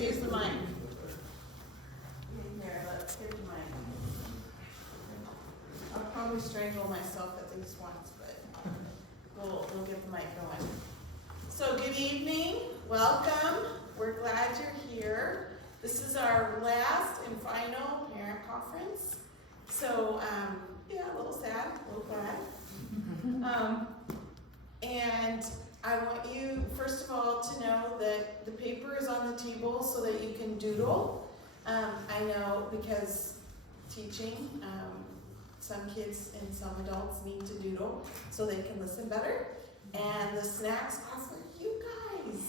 use the mic. Here, let's get the mic. I'll probably strangle myself at least once, but we'll get the mic going. So good evening, welcome. We're glad you're here. This is our last and final parent conference. So yeah, a little sad, a little glad. And I want you, first of all, to know that the paper is on the table so that you can doodle. I know because teaching, some kids and some adults need to doodle so they can listen better. And the snacks are for you guys.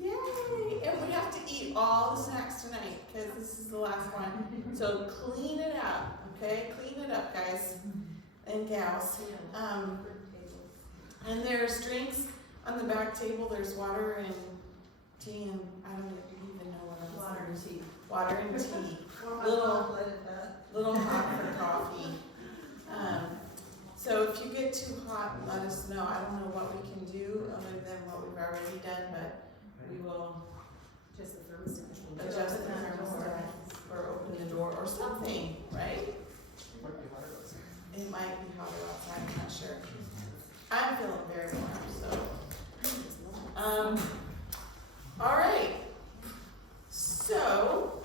Yay! And we have to eat all the snacks tonight because this is the last one. So clean it up, okay? Clean it up, guys and gals. And there's drinks on the back table. There's water and tea, and I don't even know what else. Water and tea. Water and tea. Little hot for coffee. So if you get too hot, let us know. I don't know what we can do other than what we've already done, but we will Just the thermostat. adjust the thermostat or open the door or something, right? It might be hotter outside, I'm not sure. I'm feeling very warm, so. All right. So,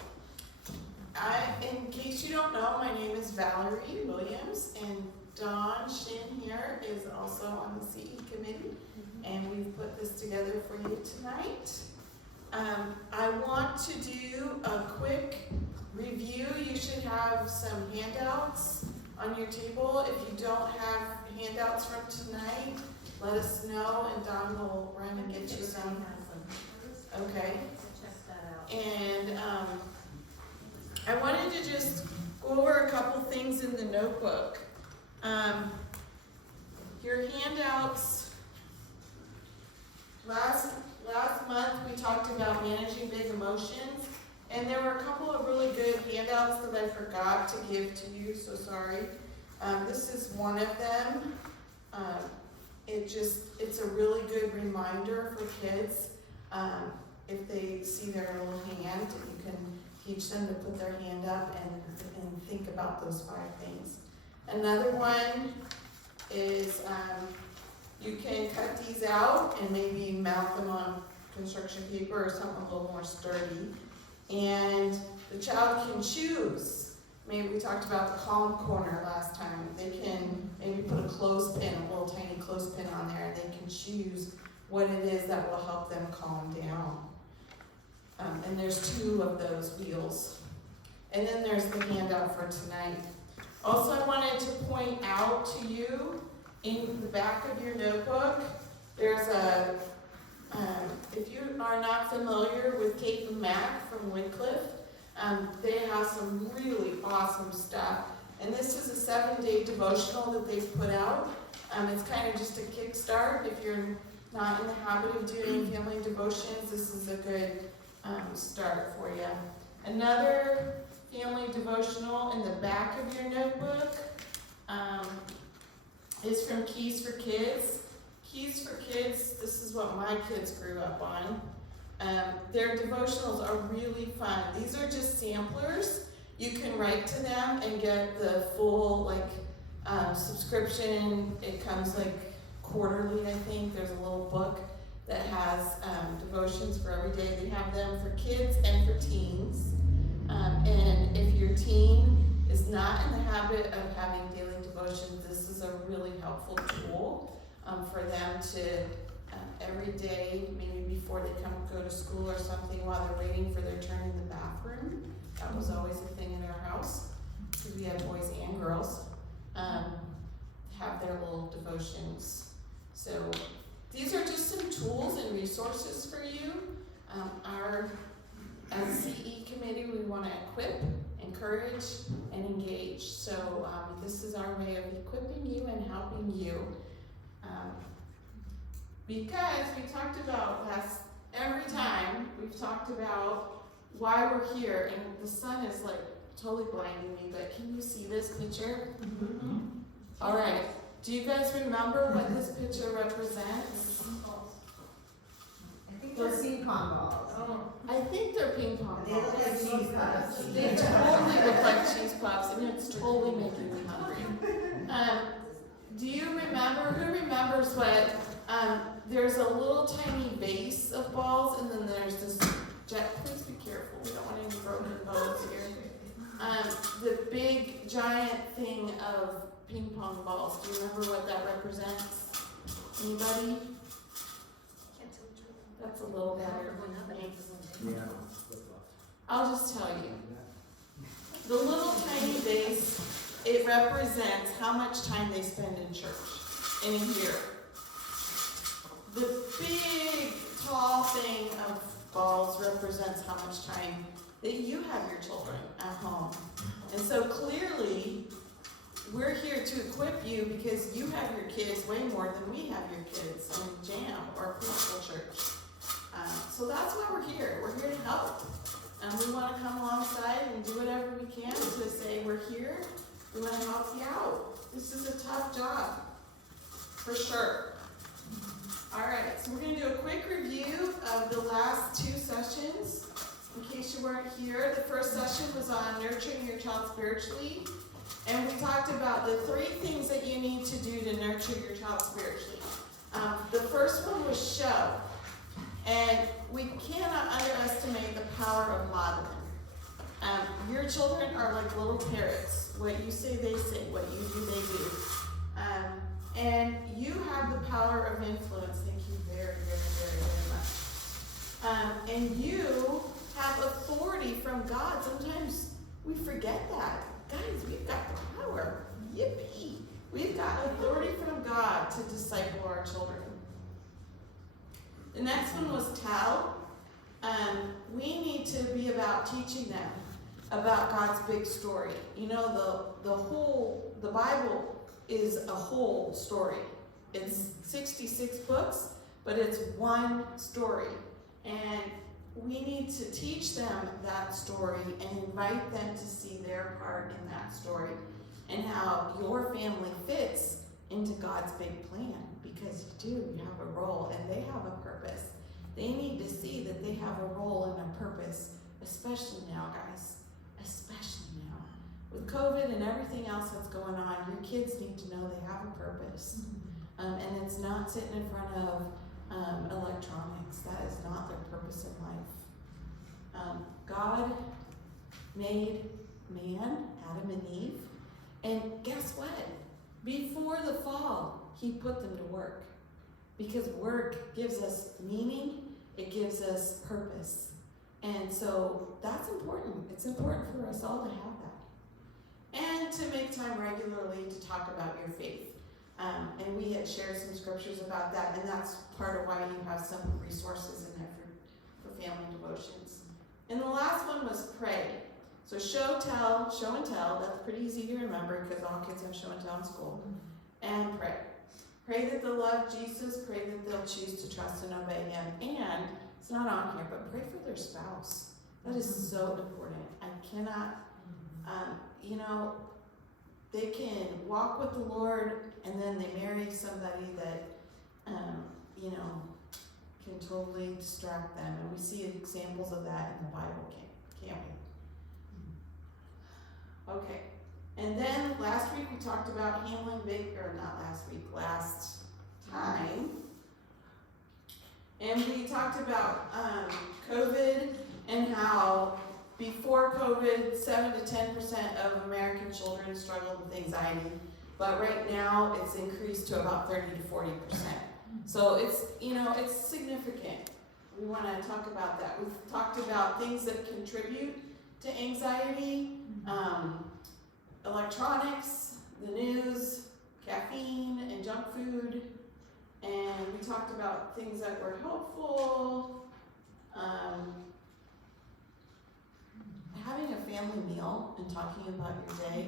in case you don't know, my name is Valerie Williams, and Dawn Shin here is also on the CE committee, and we've put this together for you tonight. I want to do a quick review. You should have some handouts on your table. If you don't have handouts from tonight, let us know, and Dawn will run and get you some. Okay. Check that out. And I wanted to just go over a couple things in the notebook. Your handouts, last month we talked about managing big emotions, and there were a couple of really good handouts that I forgot to give to you, so sorry. This is one of them. It's a really good reminder for kids. If they see their little hand, you can teach them to put their hand up and think about those 5 things. Another one is you can cut these out and maybe mount them on construction paper or something a little more sturdy. And the child can choose. Maybe we talked about the calm corner last time. They can maybe put a clothespin, a little tiny clothespin on there, and they can choose what it is that will help them calm down. And there's 2 of those wheels. And then there's the handout for tonight. Also, I wanted to point out to you in the back of your notebook, there's a, if you are not familiar with Kate and Mac from Wycliffe, they have some really awesome stuff. And this is a 7-day devotional that they've put out. It's kind of just a kickstart. If you're not in the habit of doing family devotions, this is a good start for you. Another family devotional in the back of your notebook is from Keys for Kids. Keys for Kids, this is what my kids grew up on. Their devotionals are really fun. These are just samplers. You can write to them and get the full subscription. It comes quarterly, I think. There's a little book that has devotions for every day. They have them for kids and for teens. And if your teen is not in the habit of having daily devotions, this is a really helpful tool for them to every day, maybe before they go to school or something, while they're waiting for their turn in the bathroom. That was always a thing in our house, because we had boys and girls, have their little devotions. So these are just some tools and resources for you. As CE committee, we want to equip, encourage, and engage. So this is our way of equipping you and helping you. Because we talked about every time we've talked about why we're here, and the sun is totally blinding me, but can you see this picture? Mm-hmm. All right. Do you guys remember what this picture represents? I think those ping pong balls. Oh, I think they're ping pong They balls. look like cheese puffs. They totally look like cheese puffs, and it's totally making me hungry. Do you remember, who remembers what, there's a little tiny vase of balls, and then there's this please be careful, we don't want any broken bones here. The big giant thing of ping pong balls, do you remember what that represents? Anybody? That's a little better. Yeah. I'll just tell you. The little tiny vase, it represents how much time they spend in church in a year. The big, tall thing of balls represents how much time that you have your children at home. And so clearly, we're here to equip you because you have your kids way more than we have your kids in JAM or preschool church. So that's why we're here. We're here to help. And we want to come alongside and do whatever we can to say we're here. We want to help you out. This is a tough job, for sure. All right, so we're going to do a quick review of the last two sessions. In case you weren't here, the first session was on nurturing your child spiritually. And we talked about the 3 things that you need to do to nurture your child spiritually. The first one was show. And we cannot underestimate the power of modeling. Your children are like little parrots. What you say, they say. What you do, they do. And you have the power of influence. Thank you very, very, very, very much. And you have authority from God. Sometimes we forget that. Guys, we've got power. Yippee. We've got authority from God to disciple our children. The next one was tell. We need to be about teaching them about God's big story. You know, the Bible is a whole story. It's 66 books, but it's one story. And we need to teach them that story and invite them to see their part in that story and how your family fits into God's big plan. Because you have a role and they have a purpose. They need to see that they have a role and a purpose, especially now, guys. Especially now. With COVID and everything else that's going on, your kids need to know they have a purpose. And it's not sitting in front of electronics. That is not their purpose in life. God made man, Adam and Eve, and guess what? Before the fall, He put them to work. Because work gives us meaning, it gives us purpose. And so that's important. It's important for us all to have that. And to make time regularly to talk about your faith. And we had shared some scriptures about that, and that's part of why you have some resources in there for family devotions. And the last one was pray. So show and tell, that's pretty easy to remember because all kids have show and tell in school. And pray. Pray that they'll love Jesus, pray that they'll choose to trust and obey Him. And, it's not on here, but pray for their spouse. That is so important. I cannot, they can walk with the Lord and then they marry somebody that, can totally distract them. And we see examples of that in the Bible, can't we? Okay. And then last week we talked about handling last time. And we talked about COVID and how before COVID, 7 to 10% of American children struggled with anxiety. But right now it's increased to about 30 to 40%. So it's significant. We want to talk about that. We've talked about things that contribute to anxiety, electronics, the news, caffeine, and junk food. And we talked about things that were helpful. Having a family meal and talking about your day,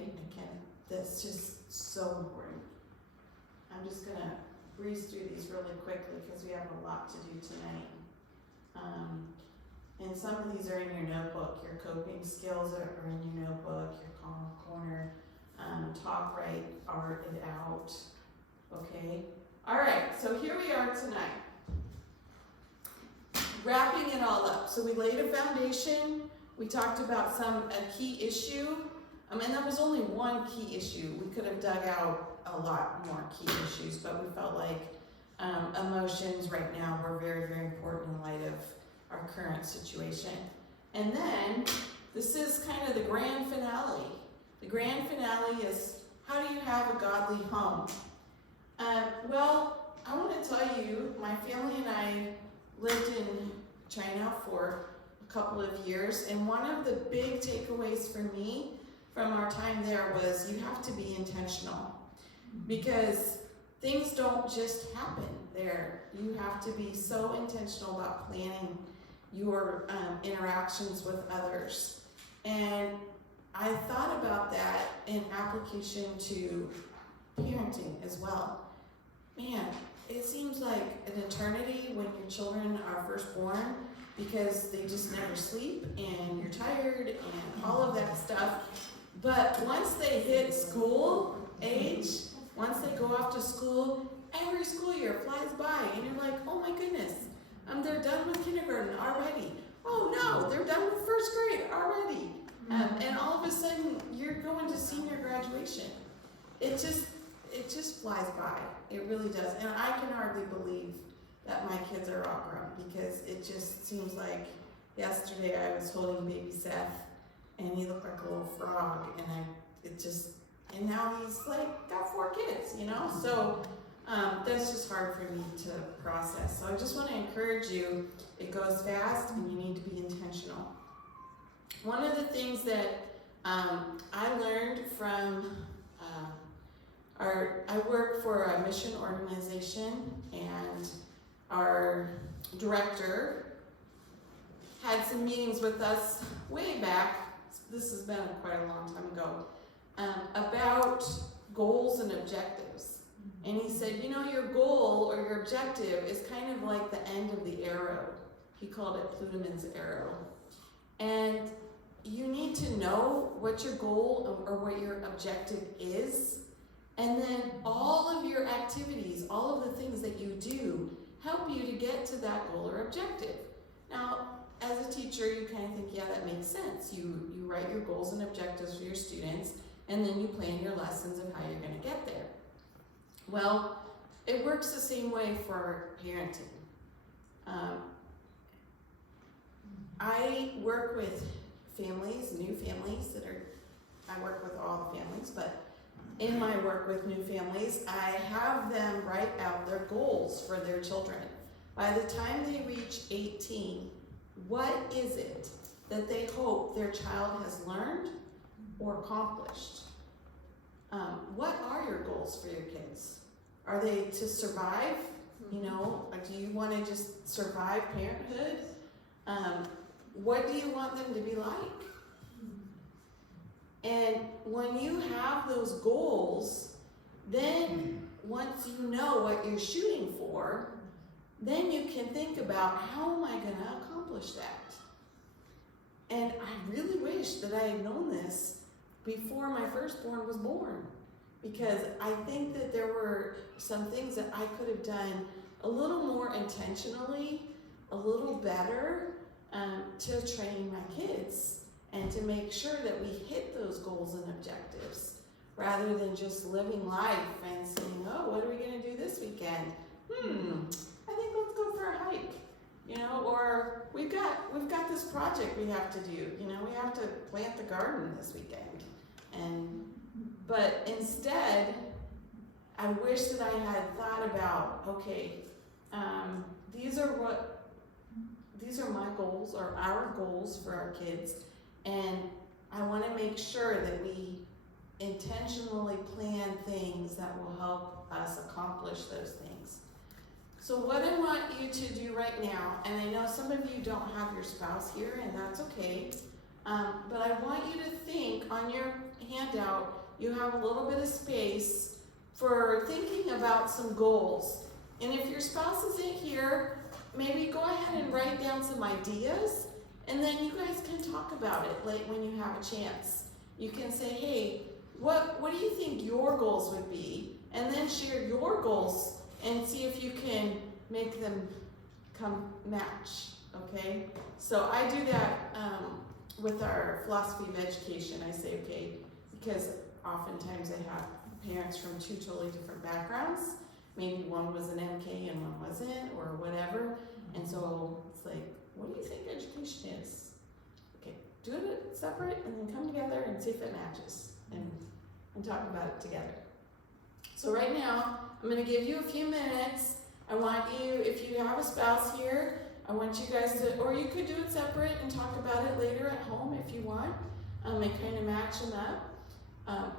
that's just so important. I'm just going to breeze through these really quickly because we have a lot to do tonight. And some of these are in your notebook. Your coping skills are in your notebook, your calm corner, talk right, art it out. Okay? All right, so here we are tonight. wrapping it all up. So we laid a foundation. We talked about a key issue. And that was only one key issue. We could have dug out a lot more key issues, but we felt like emotions right now were very, very important in light of our current situation. And then this is kind of the grand finale. The grand finale is, how do you have a godly home? Well, I want to tell you, my family and I lived in China for a couple of years, and one of the big takeaways for me from our time there was you have to be intentional, because things don't just happen there. You have to be so intentional about planning your interactions with others. And I thought about that in application to parenting as well. Man, it seems like an eternity when your children are first born, because they just never sleep and you're tired and all of that stuff. But once they hit school age, once they go off to school, every school year flies by and you're like, oh my goodness, they're done with kindergarten already. Oh no, they're done with first grade already. And all of a sudden, you're going to senior graduation. It just flies by. It really does. And I can hardly believe that my kids are all grown, because it just seems like yesterday I was holding baby Seth and he looked like a little frog, and now he's like got 4 kids, So that's just hard for me to process. So I just want to encourage you, it goes fast and you need to be intentional. One of the things that I learned from I work for a mission organization, and our director had some meetings with us way back, this has been quite a long time ago, about goals and objectives. And he said, your goal or your objective is kind of like the end of the arrow. He called it Plutoman's arrow. And you need to know what your goal or what your objective is, and then all of your activities, all of the things that you do, help you to get to that goal or objective. Now, as a teacher, you kind of think, yeah, that makes sense. You write your goals and objectives for your students, and then you plan your lessons of how you're going to get there. Well, it works the same way for parenting. I work with families, new families I work with all the families, but in my work with new families, I have them write out their goals for their children. By the time they reach 18, what is it that they hope their child has learned or accomplished? What are your goals for your kids? Are they to survive? Do you want to just survive parenthood? What do you want them to be like? And when you have those goals, then once you know what you're shooting for, then you can think about, how am I going to accomplish that? And I really wish that I had known this before my firstborn was born, because I think that there were some things that I could have done a little more intentionally, a little better, to train my kids and to make sure that we hit those goals and objectives, rather than just living life and saying, oh, what are we going to do this weekend? I think let's go for a hike, or we've got this project we have to do, we have to plant the garden this weekend. But instead, I wish that I had thought about, okay, these are my goals, or our goals for our kids, and I want to make sure that we intentionally plan things that will help us accomplish those things. So what I want you to do right now, and I know some of you don't have your spouse here, and that's okay, but I want you to think on your handout, you have a little bit of space for thinking about some goals. And if your spouse isn't here, maybe go ahead and write down some ideas, and then you guys can talk about it like when you have a chance. You can say, hey, what do you think your goals would be? And then share your goals and see if you can make them come match, okay? So I do that with our philosophy of education. I say, okay, because oftentimes I have parents from two totally different backgrounds. Maybe one was an MK and one wasn't, or whatever. And so it's like, what do you think education is? Okay, do it separate and then come together and see if it matches and talk about it together. So right now, I'm going to give you a few minutes. I want you, if you have a spouse here, I want you guys to, or you could do it separate and talk about it later at home if you want, and kind of match them up.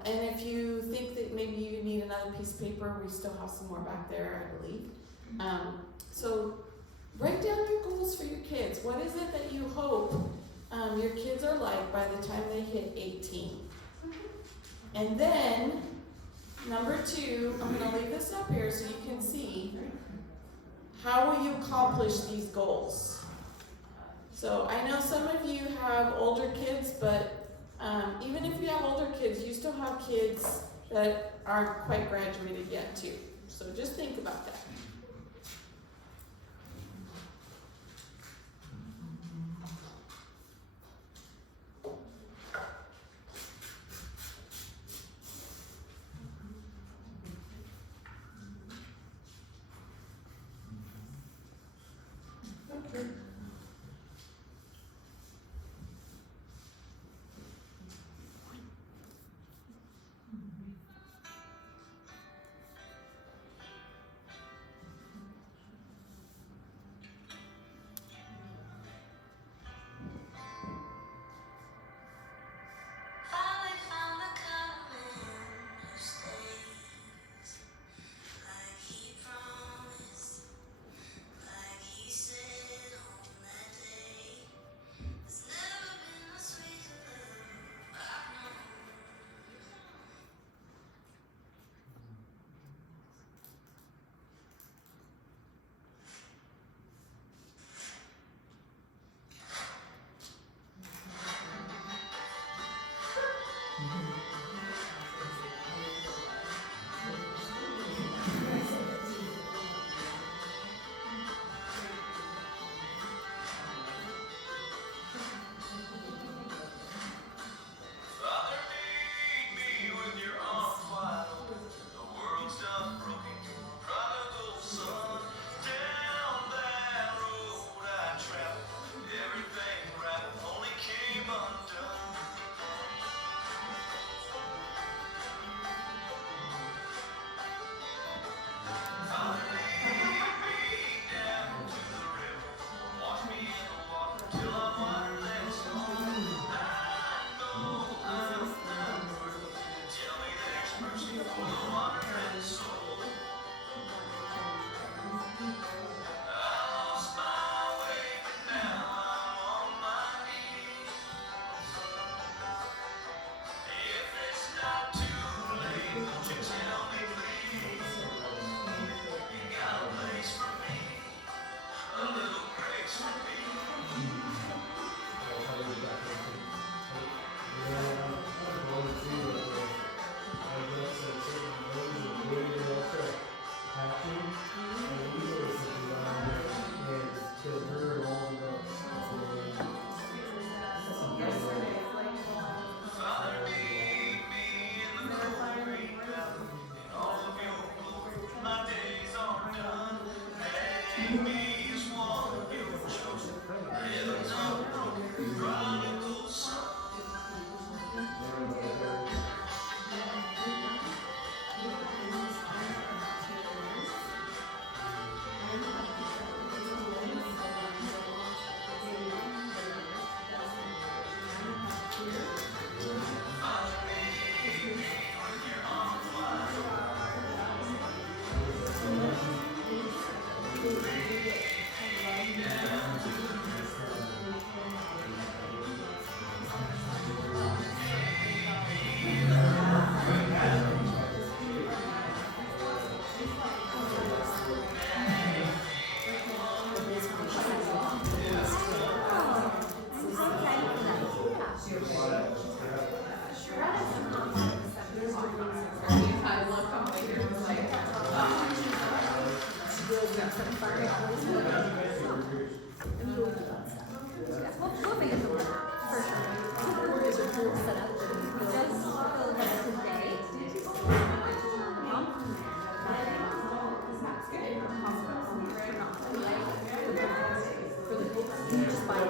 And if you think that maybe you need another piece of paper, we still have some more back there, I believe. So write down your goals for your kids. What is it that you hope your kids are like by the time they hit 18? And then, number 2, I'm going to leave this up here so you can see, how will you accomplish these goals? So I know some of you have older kids, but even if you have older kids, you still have kids that aren't quite graduated yet too. So just think about that.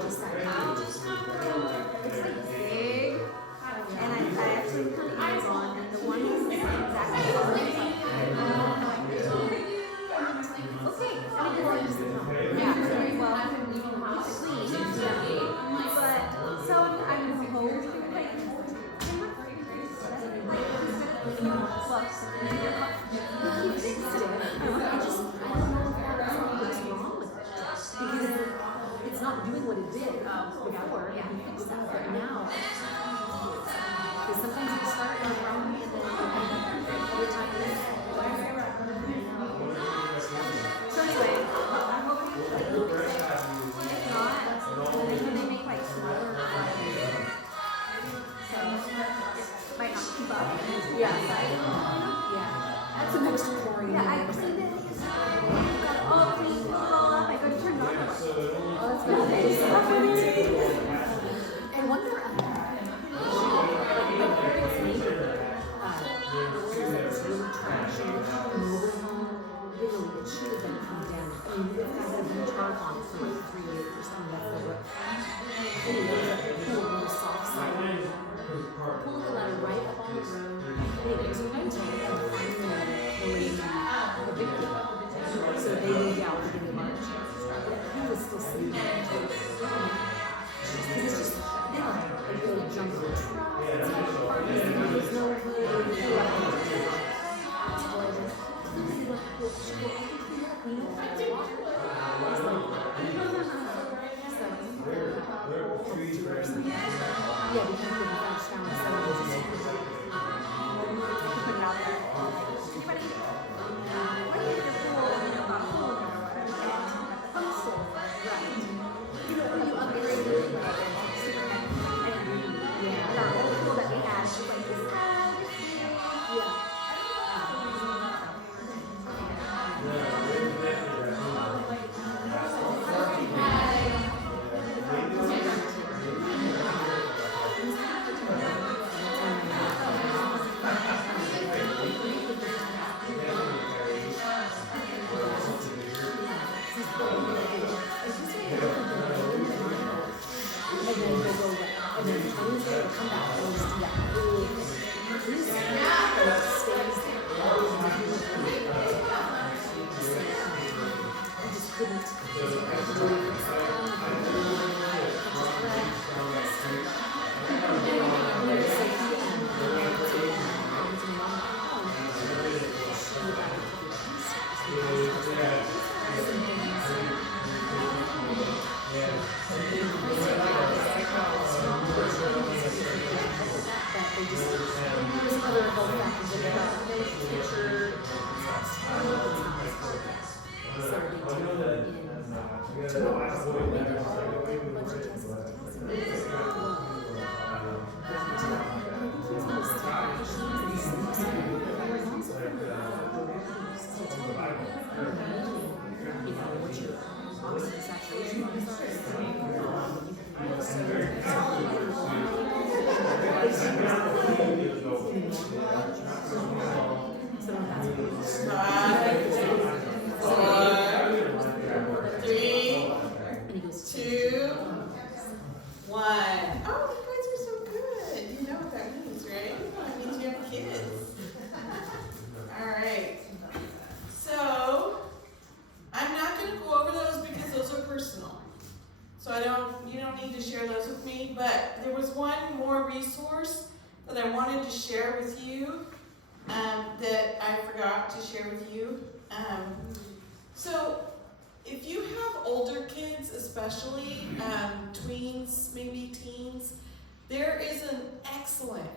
just like, it's like big, and I actually put ears on, and the one is exactly okay, yeah, very well clean, but so I'm hoping like well, he fixed it. I don't know what's wrong with it because it's not doing what it did before. He fixed that, but now because sometimes you start and wrong and then every time so anyway, I'm hoping that if not, then they make like smaller so might not keep up. Yeah. That's an extra pouring. Yeah, I cleaned it. Oh, clean it all up. I go to turn it on. Oh, that's good. And one more trash and mobile home. Literally, it should have been come down. I mean, it has a new tarp on it for like 3 years or something. That's the look. Anyway, it's a cool little soft side. Pull the ladder right up on the road. Anyway, so we went to the lady, the big one. So they moved out in the March. He was still sleeping. Because it's just, they don't like go jump in the truck. It's like parties, there's no hood, there's no yeah, we can put the French down, so we'll just put it out there. Anybody, what do you think the pool, not pool, postal, right? When you upgrade it, yeah, our old pool that we had, was like this, yeah. So if you have older kids, especially tweens, maybe teens, there is an excellent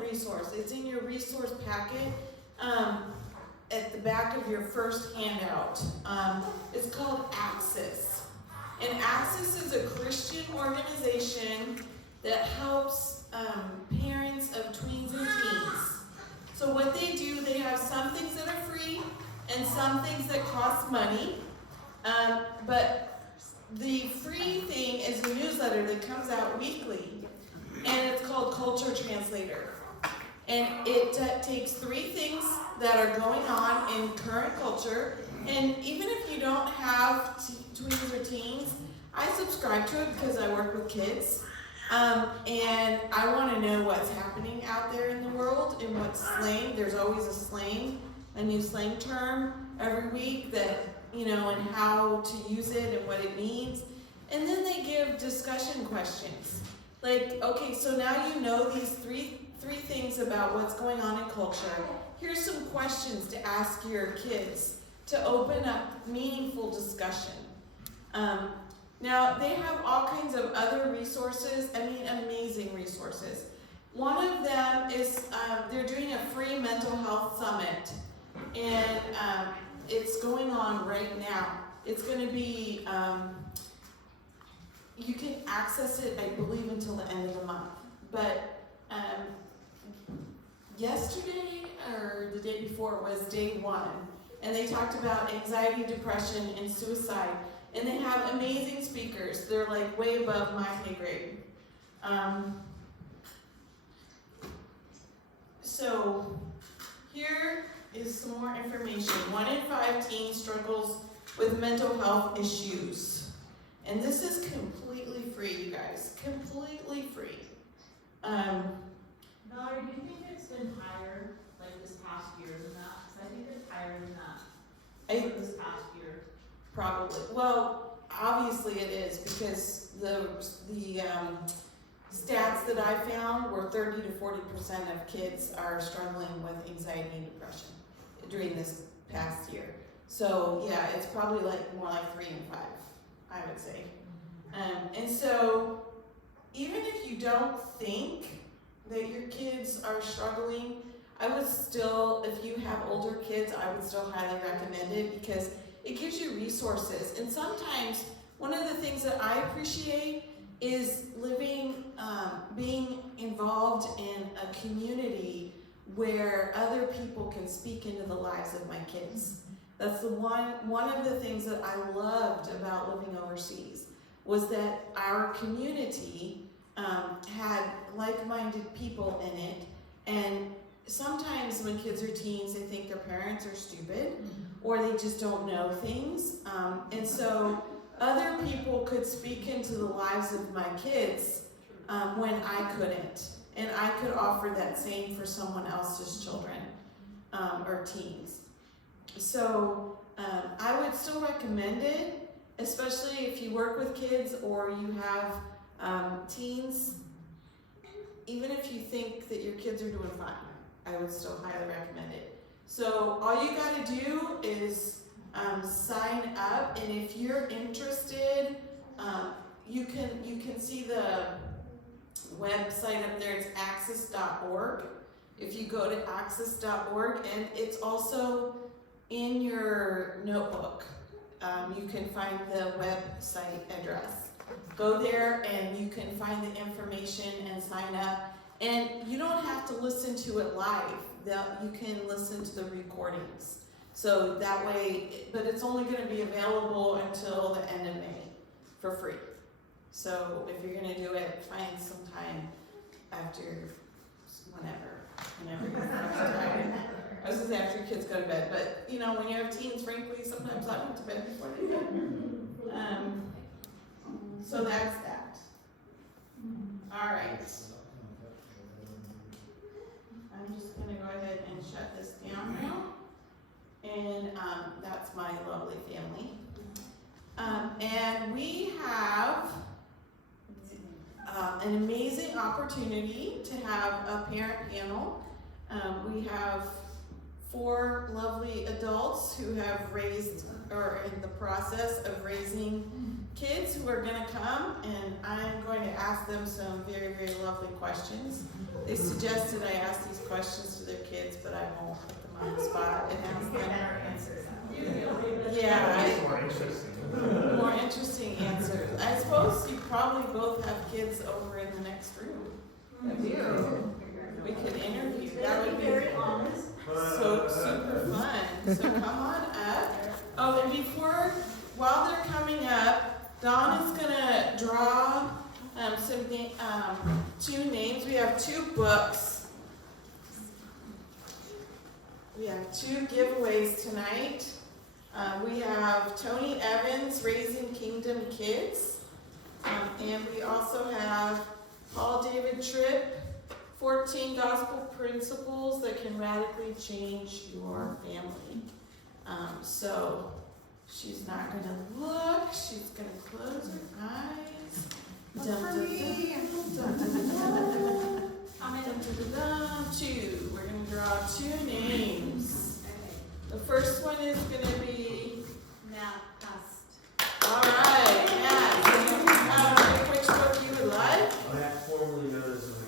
resource. It's in your resource packet at the back of your first handout. It's called Axis. And Axis is a Christian organization that helps parents of tweens and teens. So what they do, they have some things that are free and some things that cost money. But the free thing is a newsletter that comes out weekly, and it's called Culture Translator. And it takes 3 things that are going on in current culture, and even if you don't have tweens or teens, I subscribe to it because I work with kids. And I want to know what's happening out there in the world and what's slang. There's always a new slang term every week that, and how to use it and what it means. And then they give discussion questions. Like, okay, so now you know these three things about what's going on in culture. Here's some questions to ask your kids to open up meaningful discussion. Now, they have all kinds of other resources, amazing resources. One of them is they're doing a free mental health summit, and it's going on right now. It's going to be, you can access it, I believe, until the end of the month. But yesterday or the day before was day 1, and they talked about anxiety, depression, and suicide. And they have amazing speakers. They're like way above my pay grade. So here is some more information. 1 in 5 teens struggles with mental health issues. And this is completely free, you guys. Completely free. Valerie, do you think it's been higher, like this past year than that? Because I think it's higher than that. This past year. Probably. Well, obviously it is, because the stats that I found were 30 to 40% of kids are struggling with anxiety and depression during this past year. So yeah, it's probably more like 3 in 5, I would say. And so even if you don't think that your kids are struggling, I would still, if you have older kids, I would still highly recommend it, because it gives you resources. And sometimes one of the things that I appreciate is being involved in a community where other people can speak into the lives of my kids. That's one of the things that I loved about living overseas, was that our community had like-minded people in it. And sometimes when kids are teens, they think their parents are stupid, or they just don't know things. And so other people could speak into the lives of my kids when I couldn't. And I could offer that same for someone else's children or teens. So I would still recommend it, especially if you work with kids or you have teens. Even if you think that your kids are doing fine, I would still highly recommend it. So all you got to do is sign up, and if you're interested, you can see the website up there. It's access.org. If you go to access.org, and it's also in your notebook, you can find the website address. Go there and you can find the information and sign up. And you don't have to listen to it live. You can listen to the recordings. So that way, but it's only going to be available until the end of May for free. So if you're going to do it, find some time after whenever you're tired. I was going to say after your kids go to bed, but when you have teens, frankly, sometimes I went to bed before they did. So that's that. All right. I'm just going to go ahead and shut this down now. And that's my lovely family. And we have an amazing opportunity to have a parent panel. We have 4 lovely adults who have raised, or in the process of raising, kids who are going to come, and I'm going to ask them some very, very lovely questions. They suggested I ask these questions to their kids, but I won't put them on the spot and ask them. Yeah, more interesting answers. I suppose you probably both have kids over in the next room. We could interview. That would be very honest. so super fun. So come on up. Oh, and while they're coming up, Dawn is gonna draw 2 names. We have 2 books. We have 2 giveaways tonight. We have Tony Evans, Raising Kingdom Kids, And we also have Paul David Tripp, 14 Gospel Principles that can radically change your family. So she's not gonna look, she's gonna close her eyes. Dum, dum, dum, dum, dum, dum. How many? Dum, dum, dum, dum. Two. We're gonna draw 2 names. Okay, The first one is gonna be, Matt passed. all right, Matt. So you can pick which book you would like. I have formally noticed like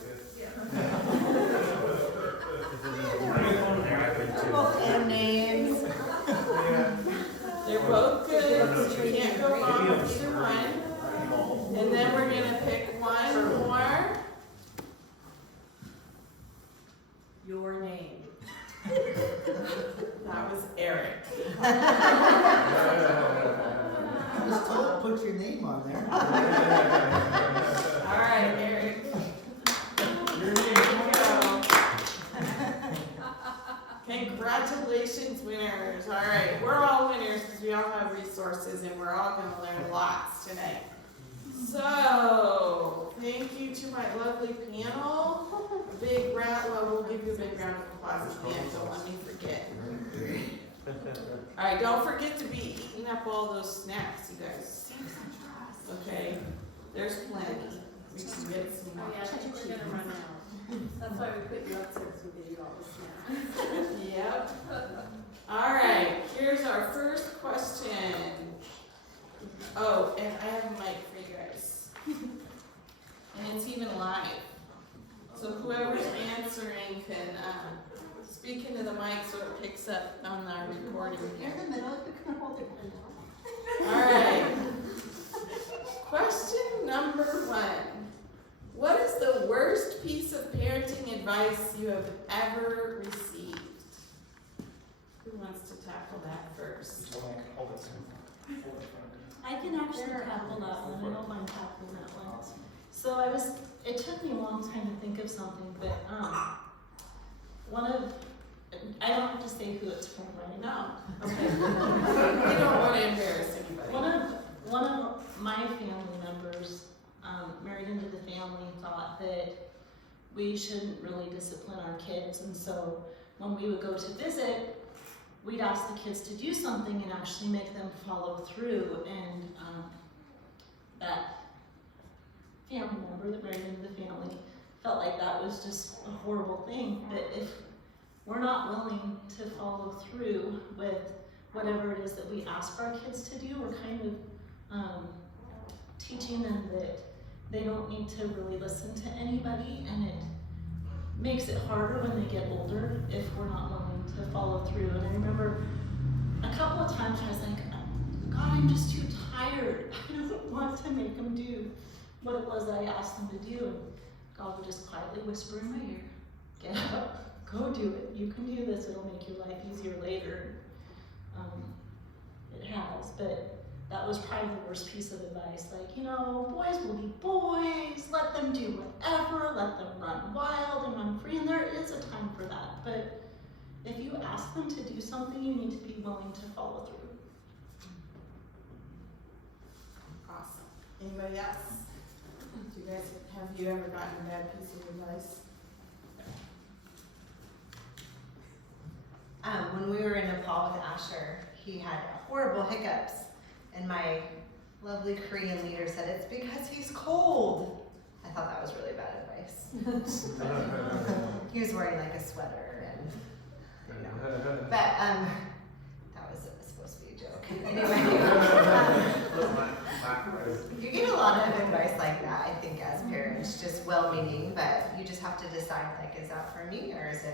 Both M names. They're both good, so you can't go wrong with either one. And then we're gonna pick one more. Your name. That was Eric. Just put your name on there. All right, Eric. Here you go. Congratulations, winners. All right, we're all winners because we all have resources and we're all gonna learn lots tonight. So, thank you to my lovely panel. A big round, well, we'll give you a big round of applause at the end, don't let me forget. All right, don't forget to be eating up all those snacks, you guys. Okay, there's plenty. We can get some Oh more. yeah, I think we're gonna run out. That's why we put you upstairs so we give you all the snacks. Yep. All right, here's our first question. Oh, and I have a mic for you guys. And it's even live. So whoever's answering can speak into the mic so it picks up on our recording here. In the middle, you can hold it. All right. Question number 1. What is the worst piece of parenting advice you have ever received? Who wants to tackle that first? I can actually tackle that one. I don't mind tackling that one. So it took me a long time to think of something, but I don't have to say who it's from, right? No. Okay. We don't want to embarrass anybody. One of my family members, married into the family, thought that we shouldn't really discipline our kids, and so when we would go to visit, we'd ask the kids to do something and actually make them follow through, and that family member that married into the family felt like that was just a horrible thing. But if we're not willing to follow through with whatever it is that we ask our kids to do, we're kind of teaching them that they don't need to really listen to anybody, and it makes it harder when they get older if we're not willing to follow through. And I remember a couple of times I was like, God, I'm just too tired. I don't want to make them do what it was that I asked them to do. And God would just quietly whisper in my ear, get up, go do it. You can do this, it'll make your life easier later. It has, but that was probably the worst piece of advice. Like, boys will be boys, let them do whatever, let them run wild and run free, and there is a time for that. But if you ask them to do something, you need to be willing to follow through. Awesome. Anybody else? Have you ever gotten a bad piece of advice? When we were in Nepal with Asher, he had horrible hiccups, and my lovely Korean leader said, it's because he's cold. I thought that was really bad advice. He was wearing like a sweater, and but that was supposed to be a joke. Anyway, you get a lot of advice like that, I think, as parents, just well-meaning, but you just have to decide, like, is that for me, or is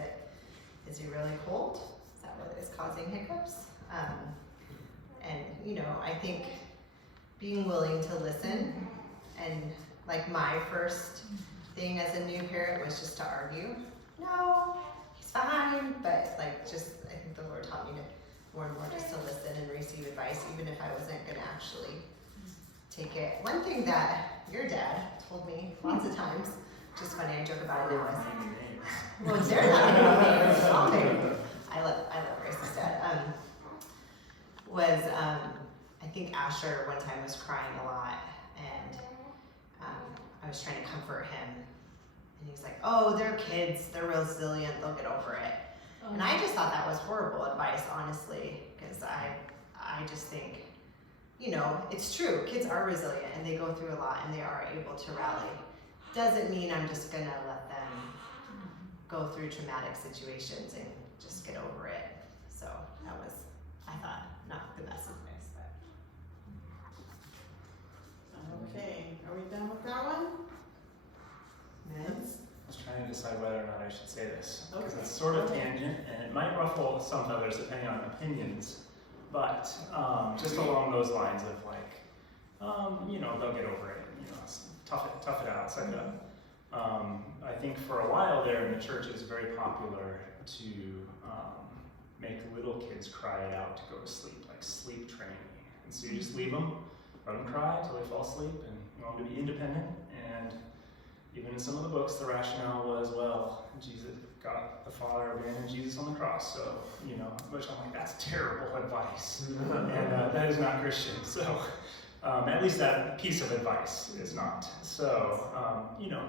he really cold? Is that what is causing hiccups? And I think being willing to listen, and like my first thing as a new parent was just to argue. No, he's fine, but I think the Lord taught me to more and more just to listen and receive advice, even if I wasn't gonna actually take it. One thing that your dad told me lots of times, just funny, I joke about it now, is, well, they're not gonna name. I love Grace's dad. Was I think Asher one time was crying a lot, and I was trying to comfort him, and he's like, "Oh, they're kids. They're resilient. They'll get over it." And I just thought that was horrible advice, honestly, because I just think, you know, it's true. Kids are resilient and they go through a lot and they are able to rally. Doesn't mean I'm just gonna let them go through traumatic situations and just get over it. So that was, I thought, not the best advice, but. Okay, are we done with that one? Vince? I was trying to decide whether or not I should say this, because Okay. it's sort of Okay. tangent, and it might ruffle some feathers depending on opinions, but just along those lines of like, you know, they'll get over it, you know, tough it out, suck it up. I think for a while there in the church it was very popular to make little kids cry it out to go to sleep, like sleep training. And so you just leave them, let them cry until they fall asleep, and you want them to be independent. And even in some of the books, the rationale was, well, Jesus, God the Father abandoned Jesus on the cross, so, you know, which I'm like, that's terrible advice. And that is not Christian. So at least that piece of advice is not. So, you know,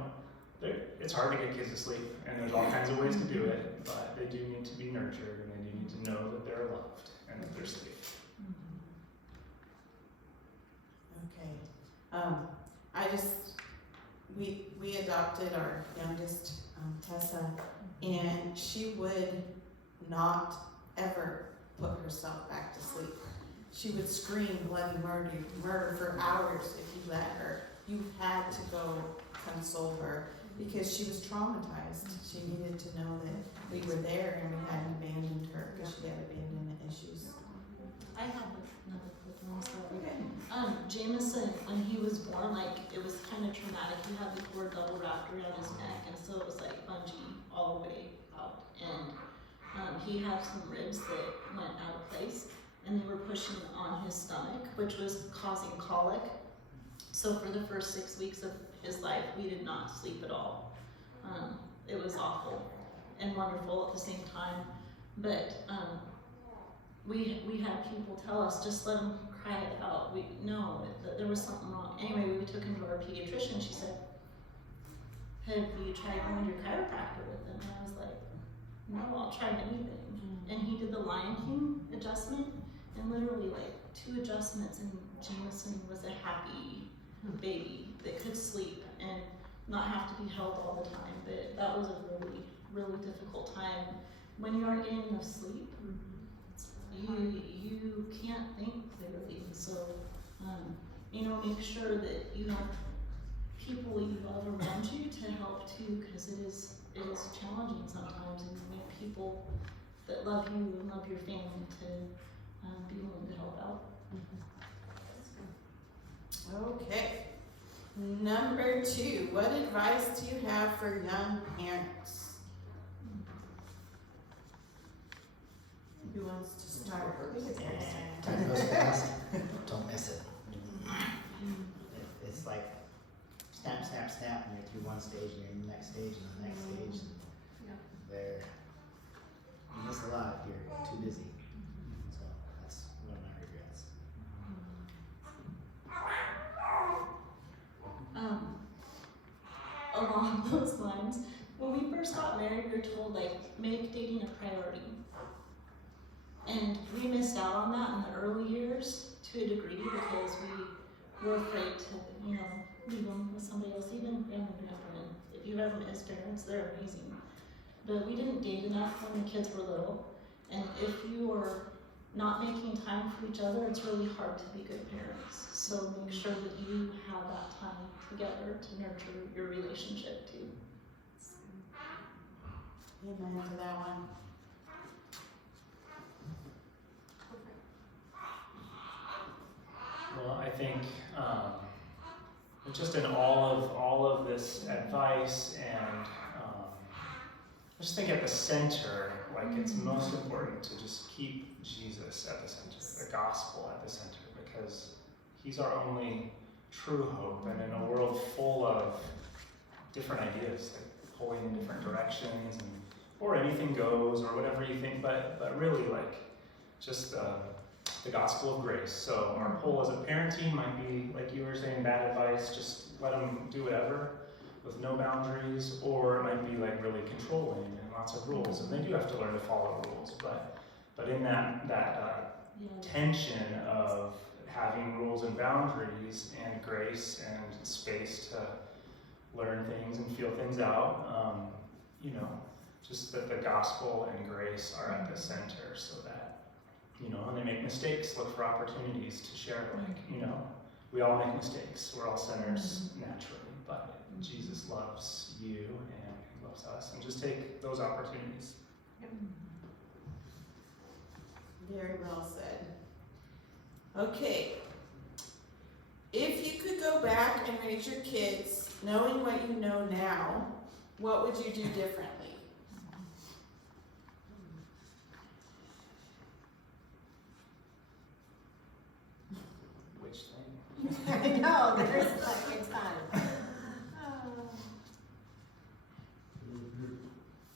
it's hard to get kids to sleep, and there's all kinds of ways to do it, but they do need to be nurtured, and they do need to know that they're loved and that they're safe. Okay. We adopted our youngest, Tessa, and she would not ever put herself back to sleep. She would scream bloody murder for hours if you let her. You had to go console her because she was traumatized. She needed to know that we were there and we hadn't abandoned her because she had abandonment issues. I have another quick one, so. Okay. Jameson, when he was born, like, it was kind of traumatic. He had the cord double wrapped around his neck, and so it was like bungee all the way out. And he had some ribs that went out of place, and they were pushing on his stomach, which was causing colic. So for the first 6 weeks of his life, we did not sleep at all. It was awful and wonderful at the same time, but we had people tell us, just let him cry it out. There was something wrong. Anyway, we took him to our pediatrician. She said, "Have you tried going to your chiropractor with him?" And I was like, "No, I'll try anything." And he did the Lion King adjustment, and literally like 2 adjustments, and Jameson was a happy baby that could sleep and not have to be held all the time. But that was a really, really difficult time when you aren't getting enough sleep. You can't think clearly, and so you know, make sure that you have people you love around you to help too, because it is challenging sometimes, and you need people that love you and love your family to be willing to help out. Okay. Number 2, what advice do you have for young parents? Who wants to start? Time goes fast, don't miss it. It's like snap, snap, snap, and you're through one stage and you're in the next stage and the next stage. And you miss a lot if you're too busy. So that's one of my regrets. Along those lines, when we first got married, we were told, like, make dating a priority. And we missed out on that in the early years to a degree because we were afraid to, you know, leave them with somebody else, even family grandparents. If you've ever met his parents, they're amazing. But we didn't date enough when the kids were little. And if you are not making time for each other, it's really hard to be good parents. So make sure that you have that time together to nurture your relationship too. Amen to that one. Well, I think just in all of this advice, and I just think at the center, like it's most important to just keep Jesus at the center, the gospel at the center, because he's our only true hope. And in a world full of different ideas, like pulling in different directions, or anything goes, or whatever you think, but really like just the the gospel of grace. So our poll as a parenting might be, like you were saying, bad advice, just let them do whatever with no boundaries, or it might be like really controlling and lots of rules, and they do have to learn to follow rules, but in that tension of having rules and boundaries and grace and space to learn things and feel things out, you know, just that the gospel and grace are at the center, so that, you know, when they make mistakes, look for opportunities to share, like, you know, we all make mistakes, we're all sinners naturally, but Jesus loves you and he loves us, and just take those opportunities. Very well said. Okay. If you could go back and raise your kids knowing what you know now, what would you do differently? Which thing? I know, there's like a ton.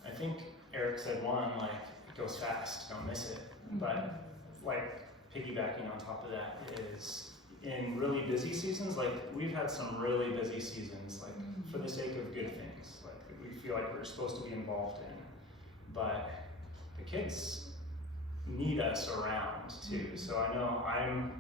I think Eric said one, like, it goes fast, don't miss it. But like piggybacking on top of that is in really busy seasons, like we've had some really busy seasons, like for the sake of good things, like that we feel like we're supposed to be involved in. But the kids need us around too. So I know I'm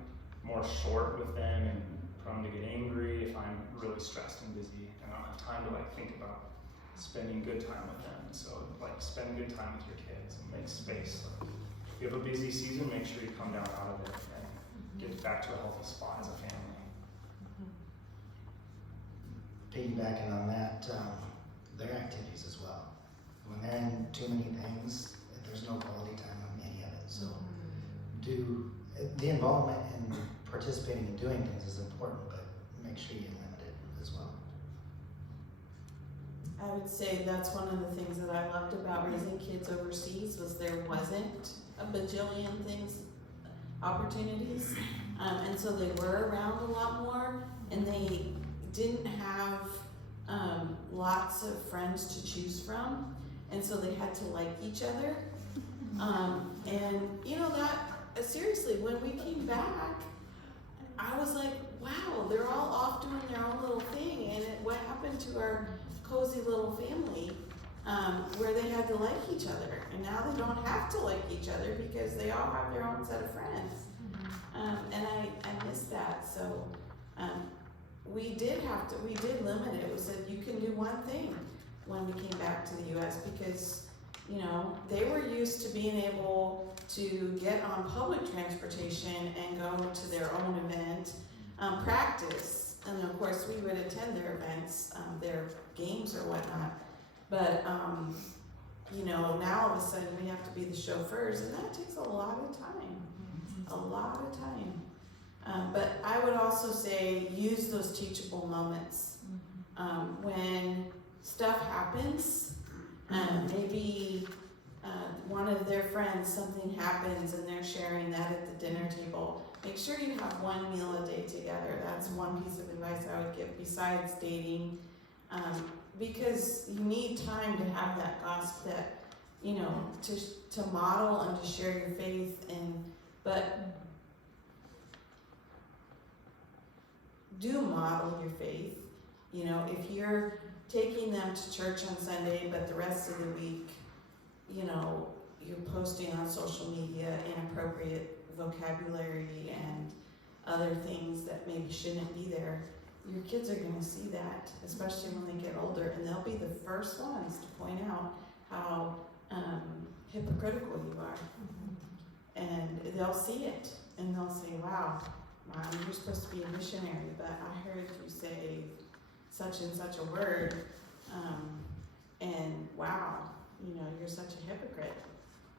more short with them and prone to get angry if I'm really stressed and busy and I don't have time to like think about spending good time with them. So like spend good time with your kids and make space. Like, if you have a busy season, make sure you come down out of it and get back to a healthy spot as a family. Piggybacking on that, their activities as well. When they're in too many things, there's no quality time on any of it. So the involvement in participating and doing things is important, but make sure you limit it as well. I would say that's one of the things that I loved about raising kids overseas was there wasn't a bajillion things, opportunities, and so they were around a lot more, and they didn't have lots of friends to choose from, and so they had to like each other, and you know that seriously, when we came back, I was like, wow, they're all off doing their own little thing, and what happened to our cozy little family where they had to like each other, and now they don't have to like each other because they all have their own set of friends, and I miss that. So we did limit it. We said you can do one thing when we came back to the U.S. because you know they were used to being able to get on public transportation and go to their own event, practice, and of course we would attend their events, their games or whatnot. But you know, now all of a sudden we have to be the chauffeurs, and that takes a lot of time. But I would also say use those teachable moments. When stuff happens, maybe one of their friends, something happens and they're sharing that at the dinner table. Make sure you have one meal a day together. That's one piece of advice I would give besides dating. Because you need time to have that gossip, that, you know, to model and to share your faith, but do model your faith. You know, if you're taking them to church on Sunday, but the rest of the week, you know, you're posting on social media inappropriate vocabulary and other things that maybe shouldn't be there, your kids are going to see that, especially when they get older, and they'll be the first ones to point out how hypocritical you are. And they'll see it, and they'll say, wow, Mom, you're supposed to be a missionary, but I heard you say such and such a word, and wow, you know, you're such a hypocrite.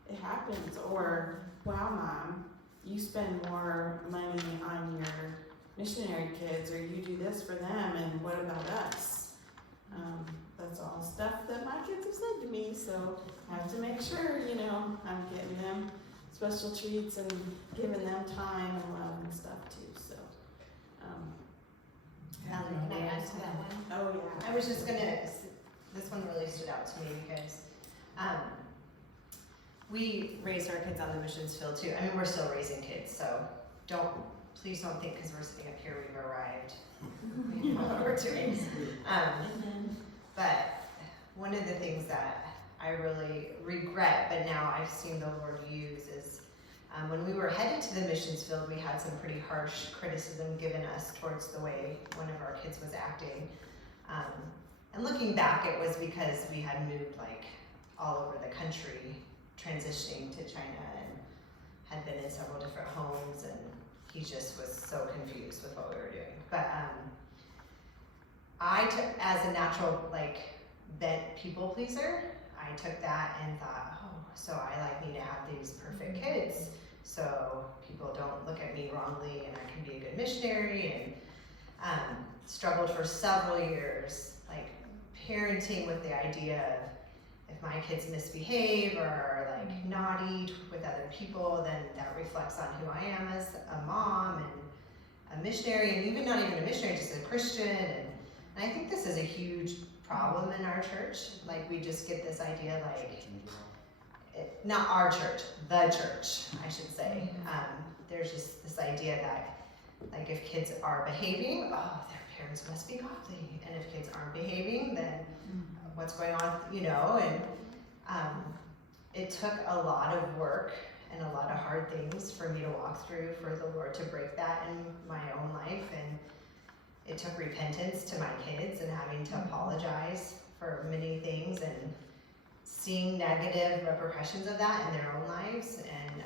It happens. Or, wow, Mom, you spend more money on your missionary kids, or you do this for them, and what about us? That's all stuff that my kids have said to me, so I have to make sure, you know, I'm getting them special treats and giving them time and love and stuff too, so. Ally, can I add to that one? Oh yeah. I was just gonna, this one really stood out to me because we raised our kids on the missions field too. I mean, we're still raising kids, so please don't think because we're sitting up here we've arrived. We know what we're doing. But one of the things that I really regret, but now I've seen the Lord use, is when we were headed to the missions field, we had some pretty harsh criticism given us towards the way one of our kids was acting. And looking back, it was because we had moved like all over the country, transitioning to China, and had been in several different homes, and he just was so confused with what we were doing. But I took, as a natural bent people pleaser, I took that and thought, oh, so I need to have these perfect kids, so people don't look at me wrongly, and I can be a good missionary. And struggled for several years, parenting with the idea of, if my kids misbehave or are naughty with other people, then that reflects on who I am as a mom and a missionary, and even not even a missionary, just a Christian. And I think this is a huge problem in our church. We just get this idea, not our church, the church, I should say. There's just this idea that, if kids are behaving, oh, their parents must be godly. And if kids aren't behaving, then what's going on, and it took a lot of work and a lot of hard things for me to walk through, for the Lord to break that in my own life. And it took repentance to my kids and having to apologize for many things, and seeing negative repercussions of that in their own lives. And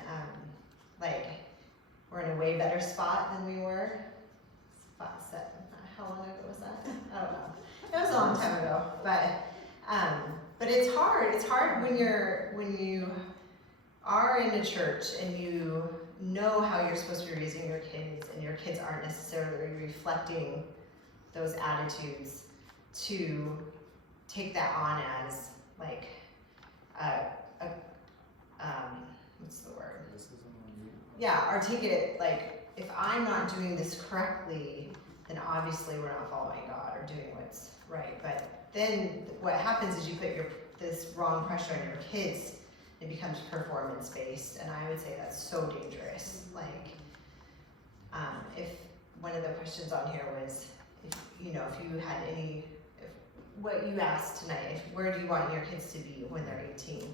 we're in a way better spot than we were. How long ago was that? I don't know. It was a long time ago. But it's hard. It's hard when you are in a church and you know how you're supposed to be raising your kids, and your kids aren't necessarily reflecting those attitudes, to take that on as what's the word? Yeah, or take it if I'm not doing this correctly, then obviously we're not following God or doing what's right. But then what happens is you put this wrong pressure on your kids. It becomes performance based, and I would say that's so dangerous. If one of the questions on here was, if you had what you asked tonight, where do you want your kids to be when they're 18?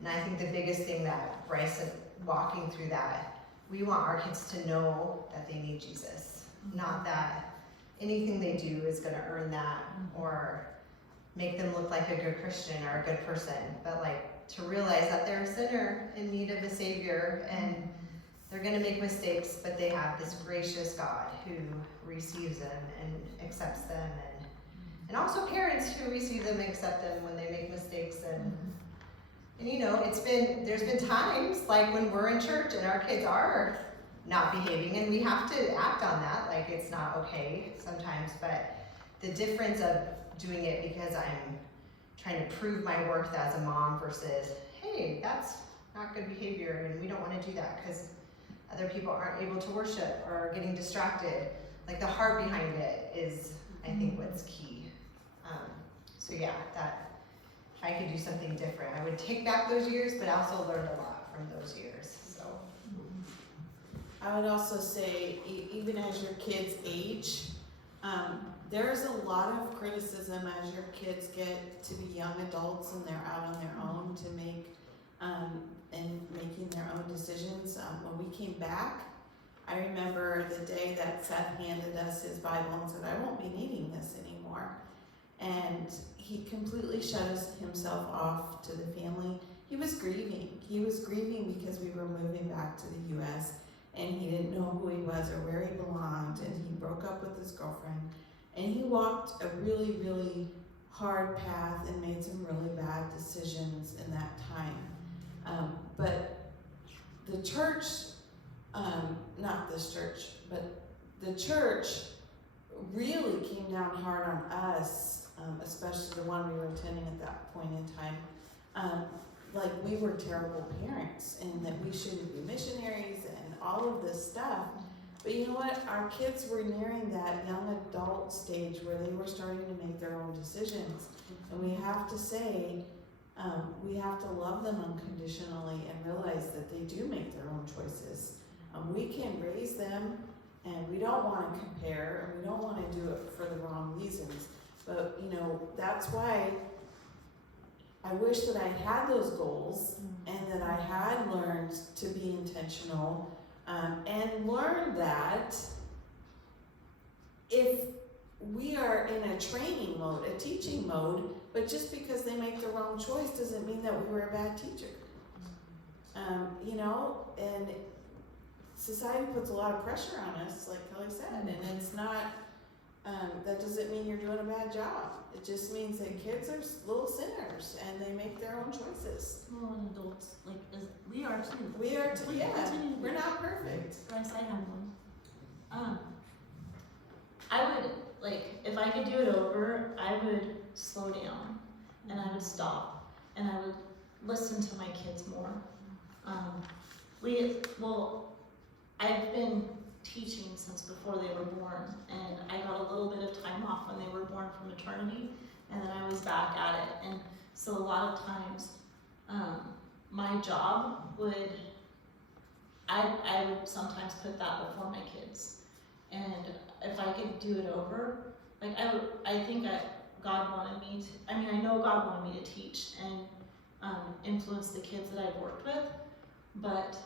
And I think the biggest thing that Bryce said, walking through that, we want our kids to know that they need Jesus, not that anything they do is going to earn that or make them look like a good Christian or a good person, but to realize that they're a sinner in need of a savior, and they're going to make mistakes, but they have this gracious God who receives them and accepts them, and also parents who receive them and accept them when they make mistakes. And there's been times when we're in church and our kids are not behaving, and we have to act on that. It's not okay sometimes, but the difference of doing it because I'm trying to prove my worth as a mom versus, hey, that's not good behavior, and we don't want to do that because other people aren't able to worship or are getting distracted. The heart behind it is, I think, what's key. So yeah, that if I could do something different, I would take back those years, but I also learned a lot from those years. So I would also say, even as your kids age, there's a lot of criticism as your kids get to be young adults and they're out on their own to make and making their own decisions. When we came back, I remember the day that Seth handed us his Bible and said, I won't be needing this anymore. And he completely shut himself off to the family. He was grieving. He was grieving because we were moving back to the U.S. and he didn't know who he was or where he belonged, and he broke up with his girlfriend. And he walked a really, really hard path and made some really bad decisions in that time. But the church, not this church, but the church really came down hard on us, especially the one we were attending at that point in time. We were terrible parents and that we shouldn't be missionaries and all of this stuff. But you know what? Our kids were nearing that young adult stage where they were starting to make their own decisions. And we have to say, We have to love them unconditionally and realize that they do make their own choices. We can raise them, and we don't want to compare, and we don't want to do it for the wrong reasons. But, you know, that's why I wish that I had those goals and that I had learned to be intentional, and learned that if we are in a training mode, a teaching mode, but just because they make the wrong choice doesn't mean that we were a bad teacher. You know, and society puts a lot of pressure on us, like Kelly said, and it's not, that doesn't mean you're doing a bad job. It just means that kids are little sinners and they make their own choices. Well, and adults, like, we are too. We are, too, We yeah, continue to we're be. not perfect. Bryce, I have one. I would, like, if I could do it over, I would slow down and I would stop and I would listen to my kids more. I've been teaching since before they were born, and I got a little bit of time off when they were born from maternity, and then I was back at it. And so a lot of times, my job would, I would sometimes put that before my kids. And if I could do it over, like I think God wanted me to, I know God wanted me to teach and influence the kids that I've worked with, but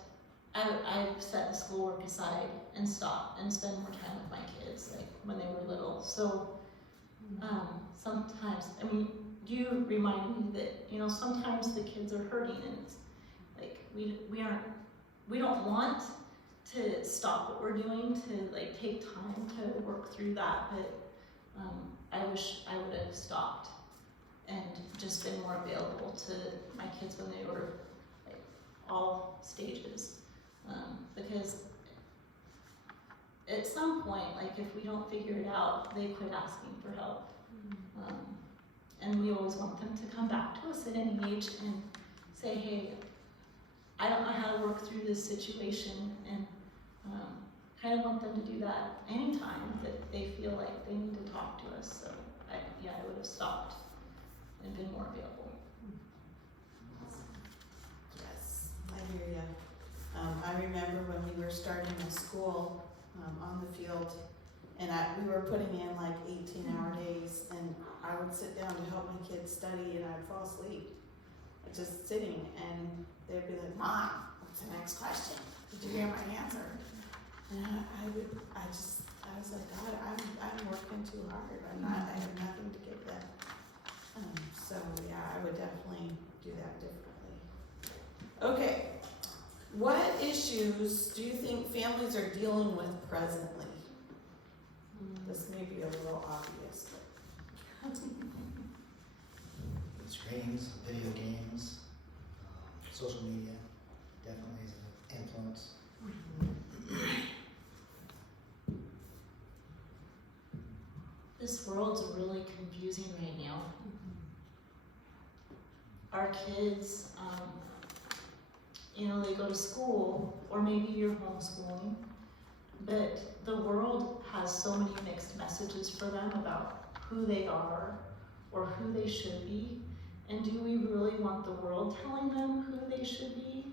I've set the schoolwork aside and stopped and spend more time with my kids, like when they were little. So sometimes, you remind me that, you know, sometimes the kids are hurting, and it's like we don't want to stop what we're doing to like take time to work through that, but I wish I would have stopped and just been more available to my kids when they were like all stages. Because at some point, like if we don't figure it out, they quit asking for help. And we always want them to come back to us at any age and say, hey, I don't know how to work through this situation, and kind of want them to do that anytime that they feel like they need to talk to us. So I would have stopped and been more available. Yes, I hear ya. I remember when we were starting a school on the field, and we were putting in like 18-hour days, and I would sit down to help my kids study, and I'd fall asleep, just sitting, and they'd be like, Mom, what's the next question? Did you hear my answer? And I was like, God, I'm working too hard. I have nothing to give them. So yeah, I would definitely do that differently. Okay. What issues do you think families are dealing with presently? This may be a little obvious, but Screens, video games, social media definitely is an influence. This world's really confusing right now. Our kids, they go to school, or maybe you're homeschooling, but the world has so many mixed messages for them about who they are or who they should be. And do we really want the world telling them who they should be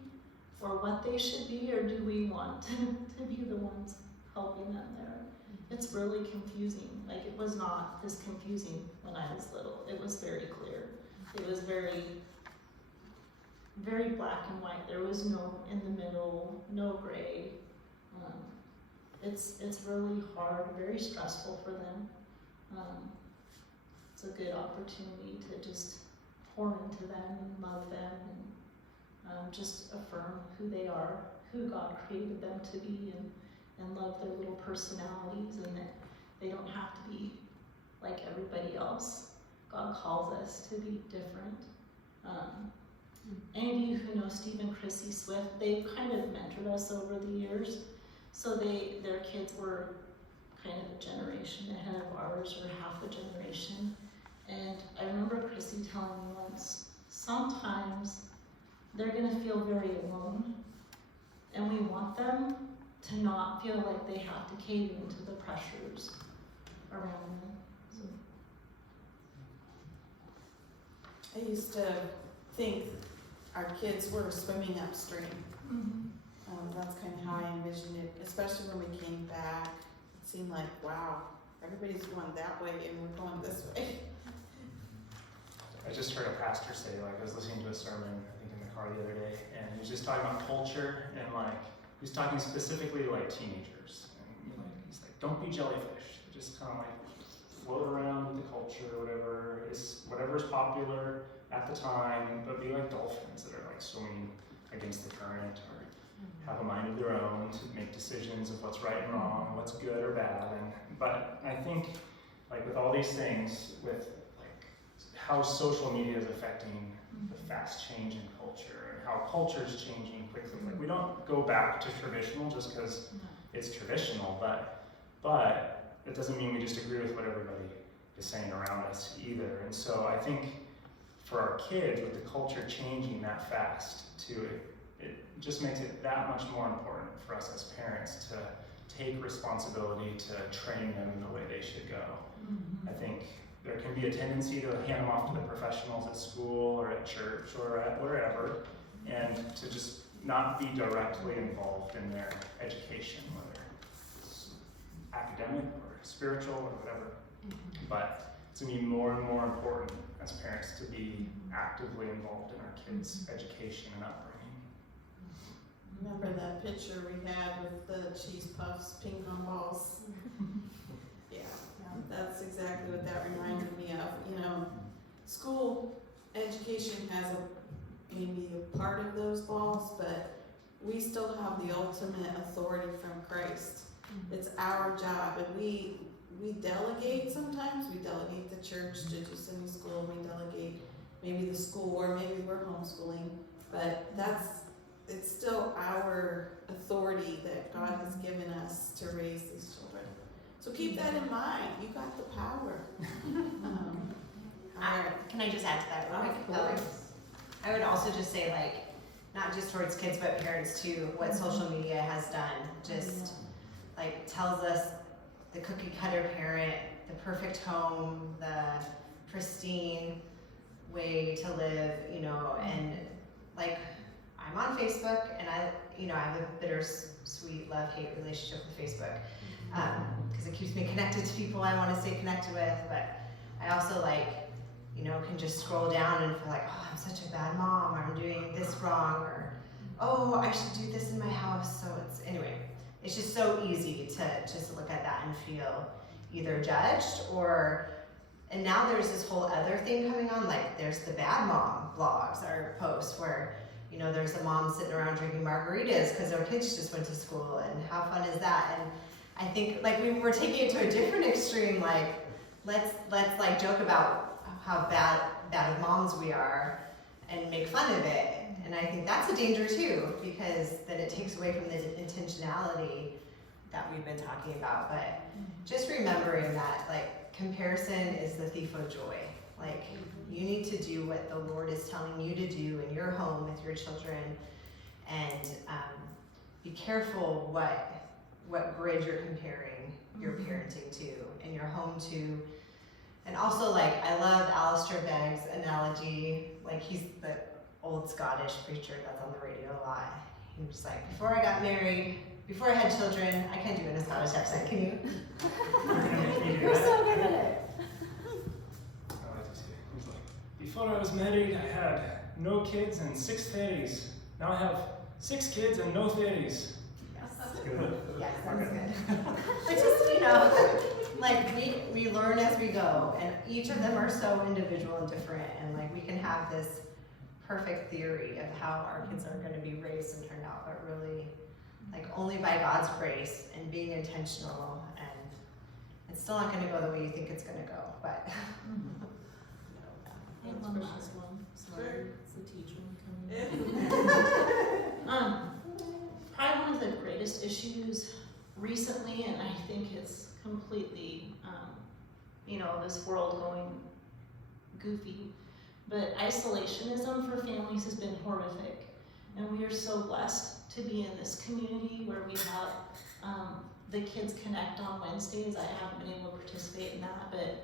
or what they should be, or do we want to be the ones helping them there? It's really confusing. Like, it was not this confusing when I was little. It was very clear. It was very, very black and white. There was no in the middle, no gray. It's really hard, very stressful for them. It's a good opportunity to just pour into them and love them and just affirm who they are, who God created them to be, and love their little personalities, and that they don't have to be like everybody else. God calls us to be different. Any of you who know Steve and Chrissy Swift, they've kind of mentored us over the years. So their kids were kind of a generation ahead of ours, or half a generation. And I remember Chrissy telling me once, sometimes they're gonna feel very alone, and we want them to not feel like they have to cave into the pressures around them. So. I used to think our kids were swimming upstream. That's kind of how I envisioned it, especially when we came back. It seemed like, wow, everybody's going that way and we're going this way. I just heard a pastor say, like, I was listening to a sermon, I think in the car the other day, and he was just talking about culture, and like, he's talking specifically like teenagers. And he's like, don't be jellyfish. Just kind of like float around with the culture, whatever is popular at the time, but be like dolphins that are like swimming against the current, or have a mind of their own to make decisions of what's right and wrong, what's good or bad. But I think, like with all these things, with like how social media is affecting the fast change in culture and how culture is changing quickly. Like we don't go back to traditional just because it's traditional, but it doesn't mean we just agree with what everybody is saying around us either. And so I think for our kids, with the culture changing that fast, it just makes it that much more important for us as parents to take responsibility to train them in the way they should go. I think there can be a tendency to hand them off to the professionals at school or at church or at wherever, and to just not be directly involved in their education, whether it's academic or spiritual or whatever. But it's going to be more and more important as parents to be actively involved in our kids' education and upbringing. Remember that picture we had with the cheese puffs, ping pong balls? Yeah, that's exactly what that reminded me of. You know, school education has maybe a part of those balls, but we still have the ultimate authority from Christ. It's our job, and we delegate sometimes. We delegate the church to do Sunday school. We delegate maybe the school, or maybe we're homeschooling. But it's still our authority that God has given us to raise these children. So keep that in mind. You got the power. All right. Can I just add to that real quick? Of course. I would also just say, like, not just towards kids, but parents too, what social media has done. Just like tells us the cookie cutter parent, the perfect home, the pristine way to live, you know, and like I'm on Facebook and I have a bittersweet love-hate relationship with Facebook because it keeps me connected to people I want to stay connected with, but I also can just scroll down and feel like, oh, I'm such a bad mom, or I'm doing this wrong, or oh, I should do this in my house. So it's just so easy to just look at that and feel either judged and now there's this whole other thing coming on, like there's the bad mom blogs or posts where, there's a mom sitting around drinking margaritas because their kids just went to school, and how fun is that? And I think we're taking it to a different extreme, let's joke about how bad of moms we are and make fun of it. And I think that's a danger too, because then it takes away from the intentionality that we've been talking about. But just remembering that comparison is the thief of joy. You need to do what the Lord is telling you to do in your home with your children, and be careful what grid you're comparing your parenting to and your home to. And also, I love Alistair Begg's analogy. He's the old Scottish preacher that's on the radio a lot. He was like, before I had children, I can't do it in a Scottish accent, can you? You're so good at it. I like to see it. He's like, before I was married, I had no kids and 6 fairies. Now I have 6 kids and no fairies. Yes. Good. Yes, that's good. But just, we learn as we go, and each of them are so individual and different, and we can have this perfect theory of how our kids are going to be raised and turned out, but really, only by God's grace and being intentional, and it's still not going to go the way you think it's going to go, but. I have one last one. Sorry, it's the teacher coming. Probably one of the greatest issues recently, and I think it's completely, this world going goofy, but isolationism for families has been horrific, and we are so blessed to be in this community where we have the Kids Connect on Wednesdays. I haven't been able to participate in that, but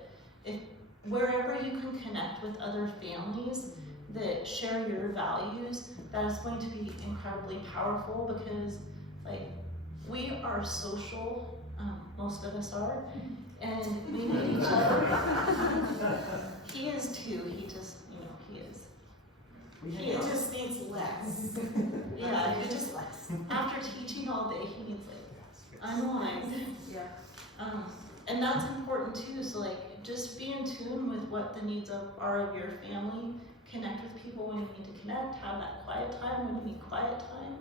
wherever you can connect with other families, that share your values, that is going to be incredibly powerful because, like, we are social, most of us are, and we need each other. He is too, he just, he is. He just needs less. Yeah, he just, after teaching all day, he needs like, unwind. Yeah. And that's important too, so like, just be in tune with what the needs are of your family, connect with people when you need to connect, have that quiet time when you need quiet time.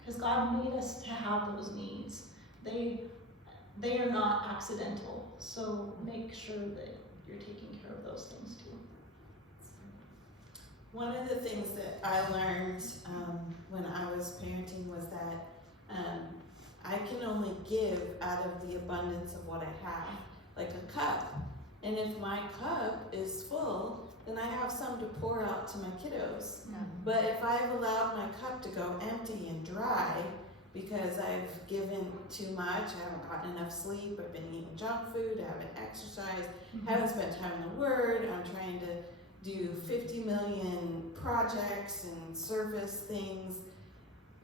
Because God made us to have those needs. They are not accidental, so make sure that you're taking care of those things too. One of the things that I learned when I was parenting was that I can only give out of the abundance of what I have, like a cup. And if my cup is full, then I have some to pour out to my kiddos. But if I've allowed my cup to go empty and dry because I've given too much, I haven't gotten enough sleep, I've been eating junk food, I haven't exercised, haven't spent time in the Word, I'm trying to do 50 million projects and service things,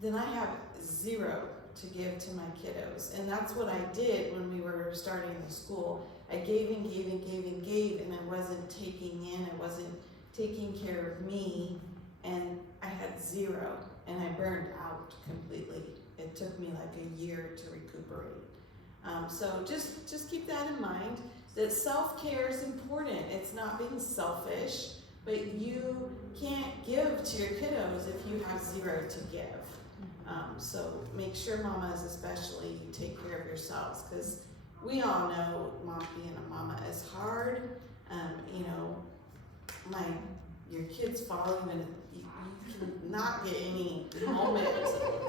then I have zero to give to my kiddos. And that's what I did when we were starting the school. I gave and gave and gave and gave, and I wasn't taking in, I wasn't taking care of me, and I had zero, and I burned out completely. It took me like a year to recuperate. So just keep that in mind, that self-care is important. It's not being selfish, but you can't give to your kiddos if you have zero to give. So make sure mamas especially take care of yourselves, because we all know being a mama is hard. Your kids follow you and you cannot get any moment.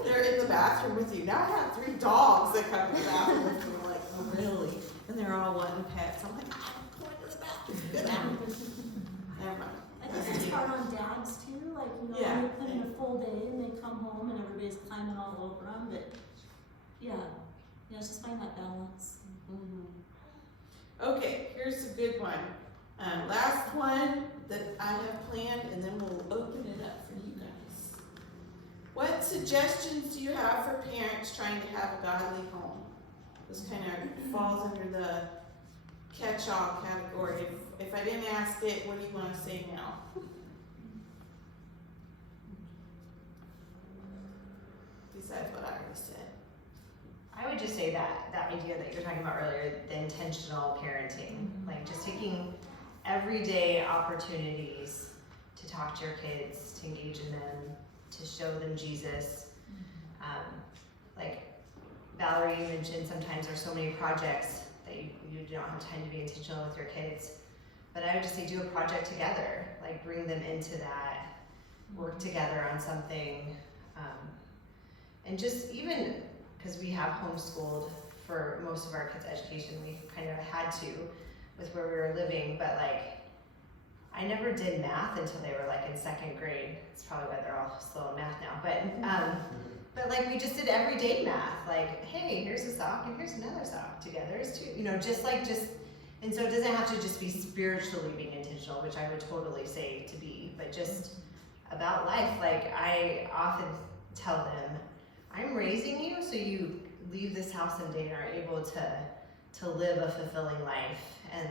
They're in the bathroom with you. Now I have 3 dogs that come to the bathroom with me. I'm like, oh really? And they're all wanting pets. I'm like, I'm going to the bathroom. Get out. Never mind. I think it's hard on dads too, like, Yeah. they put in a full day and they come home and everybody's climbing all over them, but yeah, just find that balance. Okay, here's a good one. Last one that I have planned, and then we'll open it up for you guys. What suggestions do you have for parents trying to have a godly home? This kind of falls under the catch-all category. If I didn't ask it, what do you want to say now? Besides what I already said. I would just say that idea that you were talking about earlier, the intentional parenting, like just taking everyday opportunities to talk to your kids, to engage in them, to show them Jesus. Like Valerie, you mentioned sometimes there's so many projects that you don't have time to be intentional with your kids. But I would just say do a project together, like bring them into that, work together on something. And just even, because we have homeschooled for most of our kids' education, we kind of had to with where we were living, but like, I never did math until they were like in 2nd grade. It's probably why they're all slow in math now, but like we just did everyday math, like, hey, here's a sock and here's another sock together is 2, and so it doesn't have to just be spiritually being intentional, which I would totally say to be, but just about life. Like I often tell them, I'm raising you so you leave this house someday and are able to live a fulfilling life, and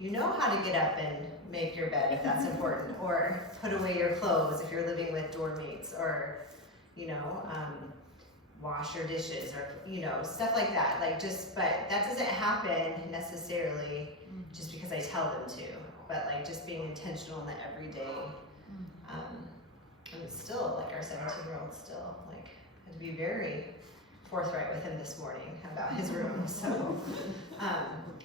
you know how to get up and make your bed if that's important, or put away your clothes if you're living with dorm mates, or wash your dishes, or stuff like that. Like but that doesn't happen necessarily just because I tell them to, but like just being intentional in the everyday. And it's still like our 17-year-old still like had to be very forthright with him this morning about his room. So,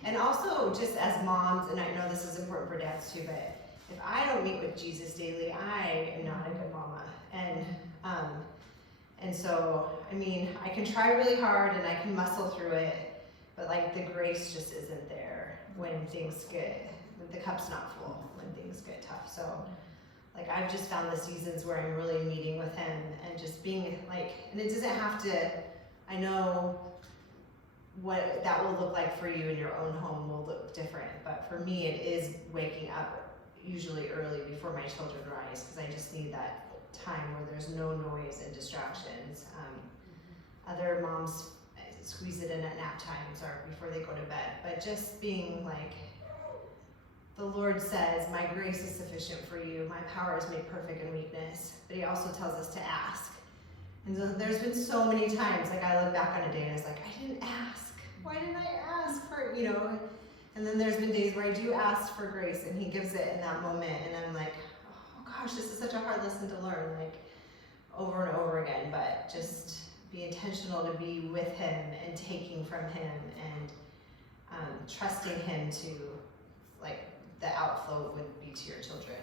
and also just as moms, and I know this is important for dads too, but if I don't meet with Jesus daily, I am not a good mama. And so, I mean, I can try really hard and I can muscle through it, but like the grace just isn't there when things get, when the cup's not full, when things get tough. So, like I've just found the seasons where I'm really meeting with him and just being like, and it doesn't have to, I know what that will look like for you in your own home will look different, but for me it is waking up, usually early before my children rise, because I just need that time where there's no noise and distractions. Other moms squeeze it in at nap times or before they go to bed, but just being like, the Lord says, my grace is sufficient for you, my power is made perfect in weakness, but he also tells us to ask. And so there's been so many times, like I look back on a day and I was like, I didn't ask. Why didn't I ask for, you know? And then there's been days where I do ask for grace and he gives it in that moment, and I'm like, oh gosh, this is such a hard lesson to learn, like over and over again, but just be intentional to be with him and taking from him and trusting him to, like, the outflow would be to your children.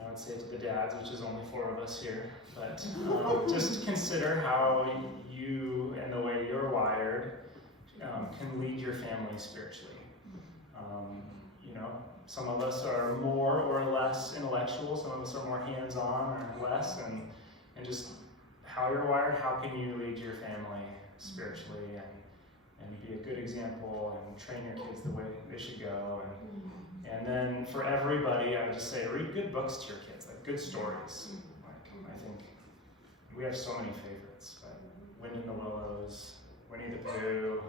I would say to the dads, which is only 4 of us here, but just consider how you and the way you're wired can lead your family spiritually. You know, some of us are more or less intellectual, some of us are more hands-on or less, and just how you're wired, how can you lead your family spiritually and be a good example and train your kids the way they should go. And then for everybody, I would just say read good books to your kids, like good stories. Like, I think we have so many favorites, but Wind in the Willows, Winnie the Pooh,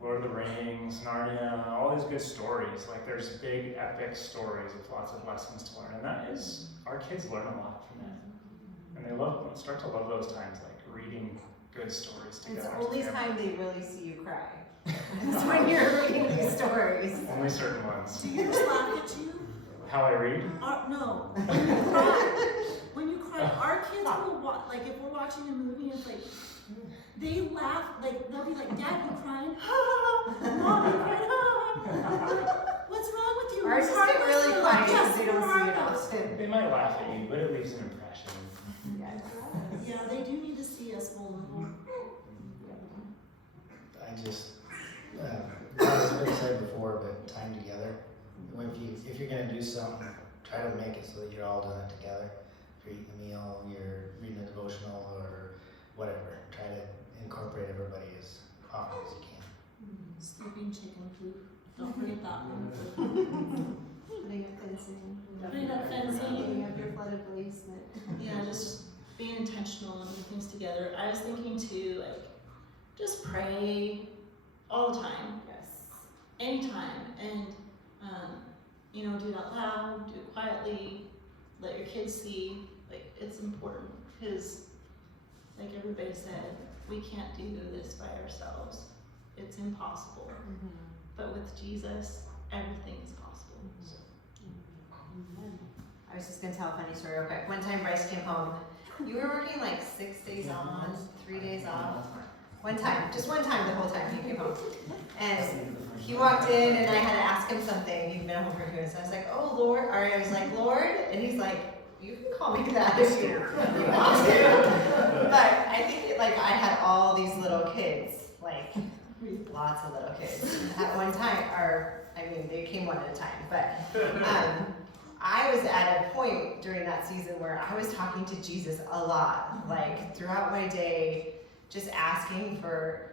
Lord of the Rings, Narnia, all these good stories. Like there's big epic stories with lots of lessons to learn, and that is, our kids learn a lot from that. And they start to love those times, like reading good stories together. It's the only time they really see you cry. It's when you're reading these stories. Only certain ones. Do yours laugh at you? How I read? No. When you cry. When you cry, our kids will watch, like if we're watching a movie and it's like, they laugh, like they'll be like, Dad, you crying? Mom, you crying? What's wrong with you? Ours What's just wrong get with really you? quiet Yes, because they don't who see are it you? often. They might laugh at you, but it leaves an impression. Yeah, they do need to see us vulnerable. I just, as Rick said before, but time together. If you're gonna do something, try to make it so that you're all doing it together. If you're eating a meal, you're reading a devotional or whatever, try to incorporate everybody as often as you can. Sleeping chicken coop. Don't forget that one. Putting up fencing. Putting up fencing. Putting up your flooded basement. Yeah, just being intentional and doing things together. I was thinking too, like, just pray all the time, Yes. anytime, and you know, do it out loud, do it quietly, let your kids see. Like, it's important because, like everybody said, we can't do this by ourselves. It's impossible. But with Jesus, everything is possible. I was just gonna tell a funny story real quick. One time Bryce came home. You were working like 6 days on, 3 days off. Just one time the whole time he came home. And he walked in and I had to ask him something. He'd been home for 2 minutes. I was like, oh Lord, or I was like, Lord, and he's like, you can call me that if you want to. But I think I had all these little kids, like lots of little kids at one time, or I mean, they came one at a time, but I was at a point during that season where I was talking to Jesus a lot, like throughout my day, just asking for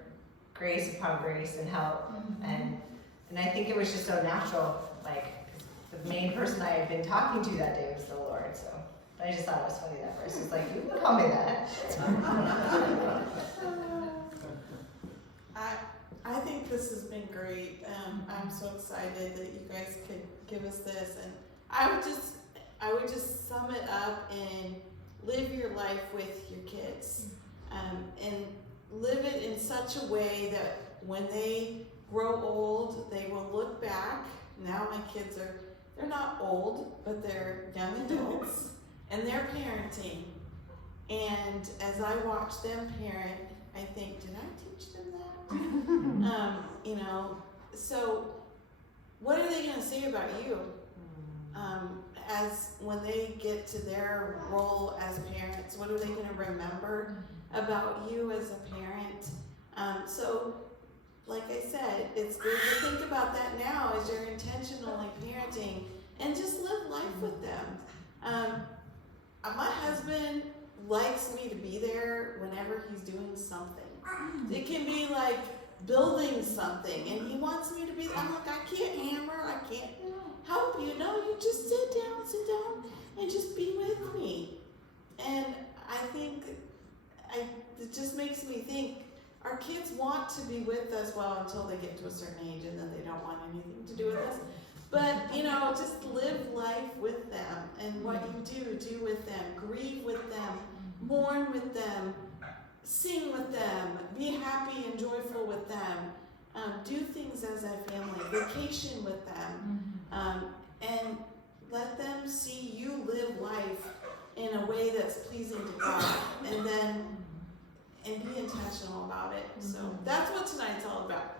grace upon grace and help. And I think it was just so natural, like the main person I had been talking to that day was the Lord, so. But I just thought it was funny that verse was like, you can call me that. I think this has been great. I'm so excited that you guys could give us this, and I would just sum it up and live your life with your kids, and live it in such a way that when they grow old, they will look back. Now my kids they're not old, but they're young adults, and they're parenting. And as I watch them parent, I think, did I teach them that? You know, so what are they gonna say about you? As when they get to their role as parents, what are they gonna remember about you as a parent? So, like I said, it's good to think about that now as you're intentionally parenting, and just live life with them. My husband likes me to be there whenever he's doing something. It can be like building something and he wants me to be, I'm like, I can't hammer, I can't help you. No, you just sit down and just be with me. And I think it just makes me think our kids want to be with us, well, until they get to a certain age and then they don't want anything to do with us. But, just live life with them, and what you do with them, grieve with them, mourn with them, sing with them, be happy and joyful with them, do things as a family, vacation with them, and let them see you live life in a way that's pleasing to God, and be intentional about it. So that's what tonight's all about.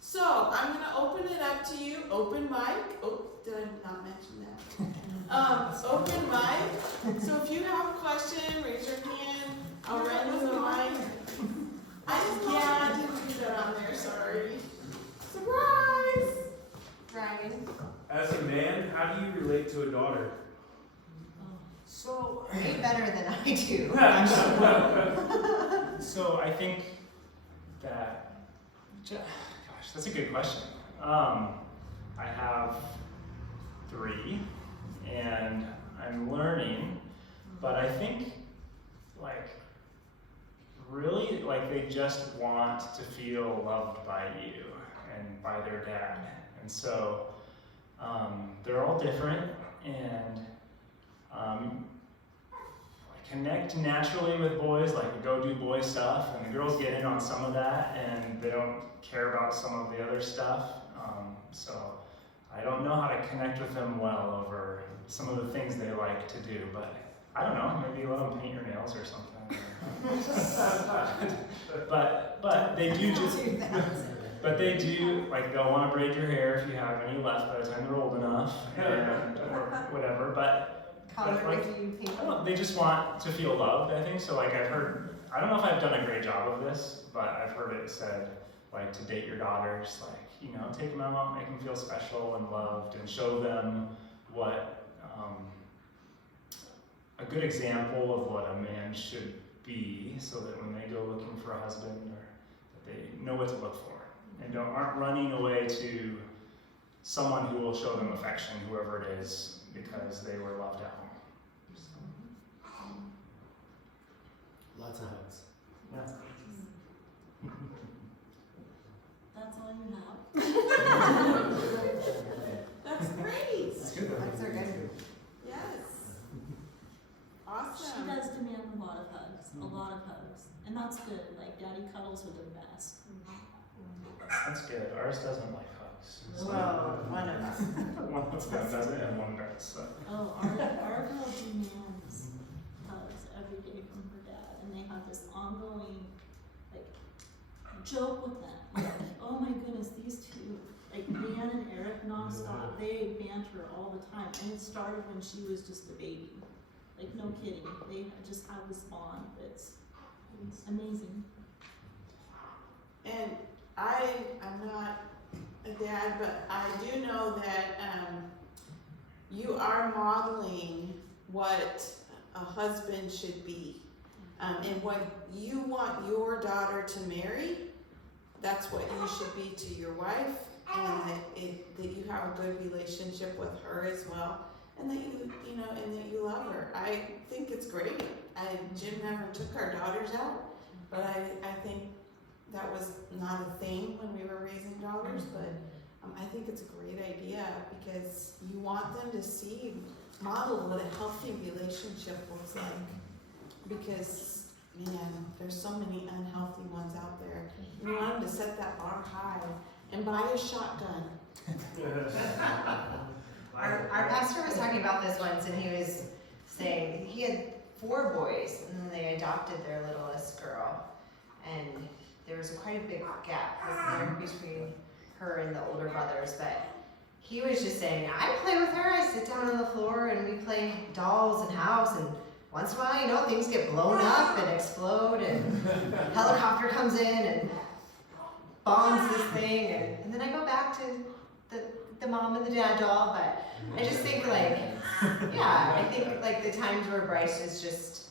So I'm gonna open it up to you, open mic. Oh, did I not mention that? Open mic. So if you have a question, raise your hand. I'll run you a mic. I didn't do that on there, sorry. Surprise! Ryan? As a man, how do you relate to a daughter? So, Way better than I do, I'm sure. so I think that, gosh, that's a good question. I have 3, and I'm learning, but I think, really, they just want to feel loved by you and by their dad. And so, they're all different, and I connect naturally with boys, we go do boy stuff, and the girls get in on some of that, and they don't care about some of the other stuff. So I don't know how to connect with them well over some of the things they like to do, but I don't know, maybe let them paint your nails or something. but they do just, but they do, they'll want to braid your hair if you have any left by the time they're old enough, or whatever, but they just want to feel loved, I think. So I've heard, I don't know if I've done a great job of this, but I've heard it said, to date your daughters, take them out, make them feel special and loved, and show them what, a good example of what a man should be, so that when they go looking for a husband, or that they know what to look for, and aren't running away to someone who will show them affection, whoever it is, because they were loved at home. Lots of hugs. Yeah. That's all you have? That's great. That's good. Hugs are good. Yes. She Awesome. does demand a lot of hugs, and that's good. Daddy cuddles are the best. That's good. Ours doesn't like hugs. So Well, one of us. one of them doesn't, and one does. So. Oh, our girl demands hugs every day from her dad, and they have this ongoing, joke with them. Oh my goodness, these two, Dan and Eric nonstop, they banter all the time, and it started when she was just a baby. No kidding, they just have this bond that's amazing. And I'm not a dad, but I do know that you are modeling what a husband should be. And what you want your daughter to marry, that's what you should be to your wife, and that you have a good relationship with her as well, and that and that you love her. I think it's great. Jim never took our daughters out, but I think that was not a thing when we were raising daughters, but I think it's a great idea, because you want them to model what a healthy relationship looks like. Because, man, there's so many unhealthy ones out there. You want them to set that bar high and buy a shotgun. Our pastor was talking about this once, and he was saying he had 4 boys, and then they adopted their littlest girl, and there was quite a big gap between her and the older brothers, but he was just saying, I play with her, I sit down on the floor and we play dolls and house, and once in a while, things get blown up and explode, and helicopter comes in and bombs this thing, and then I go back to the mom and the dad doll, but I just think I think the times where Bryce is just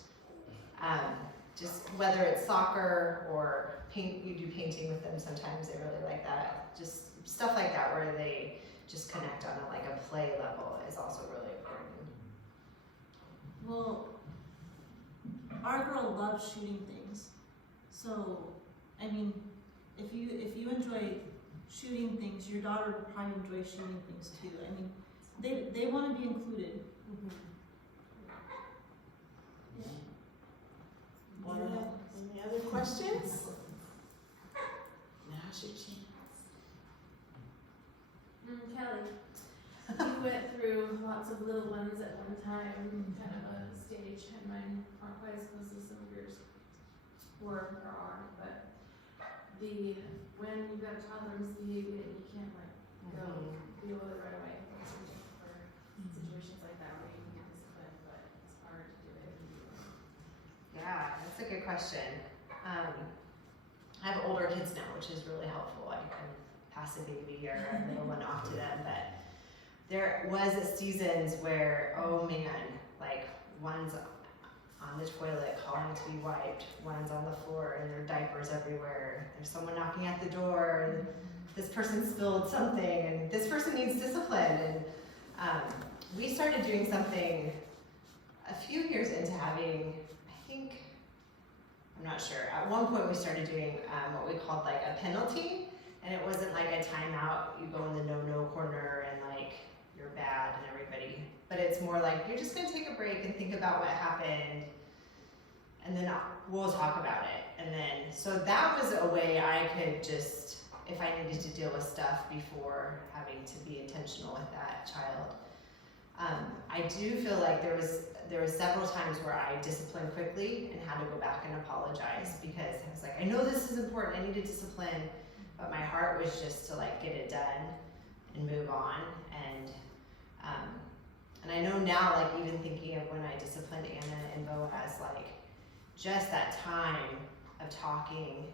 whether it's soccer or you do painting with them sometimes, they really like that. Just stuff like that where they just connect on a play level is also really important. Well, our girl loves shooting things. So, I mean, if you enjoy shooting things, your daughter will probably enjoy shooting things too. I mean, they want to be included. Any other questions? Now's your chance. Kelly, you went through lots of little ones at one time, kind of a stage, and mine aren't quite as close as some of yours were or are, but when you've got a toddler misbehaving and you can't go deal with it right away, what's your tip for situations like that where you can get disciplined, but it's hard to do it? Yeah, that's a good question. I have older kids now, which is really helpful. I can pass a baby or a little one off to them, but there was seasons where, oh man, like one's on the toilet calling to be wiped, one's on the floor and there are diapers everywhere, there's someone knocking at the door, and this person spilled something, and this person needs discipline. And we started doing something a few years into having, I think, I'm not sure, at one point we started doing what we called like a penalty, and it wasn't like a timeout, you go in the no-no corner and like you're bad and everybody, but it's more like you're just gonna take a break and think about what happened, and then we'll talk about it. And then, so that was a way I could just, if I needed to deal with stuff before having to be intentional with that child. I do feel like there was several times where I disciplined quickly and had to go back and apologize, because I was like, I know this is important, I need to discipline, but my heart was just to like get it done and move on. And I know now, like even thinking of when I disciplined Anna and Boaz, like just that time of talking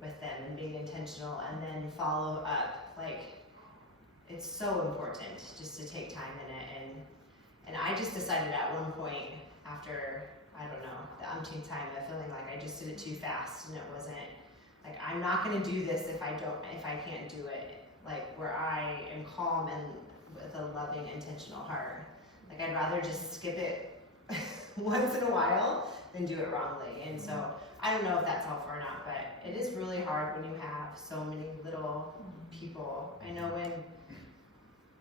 with them and being intentional and then follow up, like it's so important just to take time in it. And I just decided at one point after, I don't know, the umpteenth time of feeling like I just did it too fast, and it wasn't, like I'm not gonna do this if I can't do it, like where I am calm and with a loving, intentional heart. Like I'd rather just skip it once in a while than do it wrongly. And so I don't know if that's helpful or not, but it is really hard when you have so many little people. I know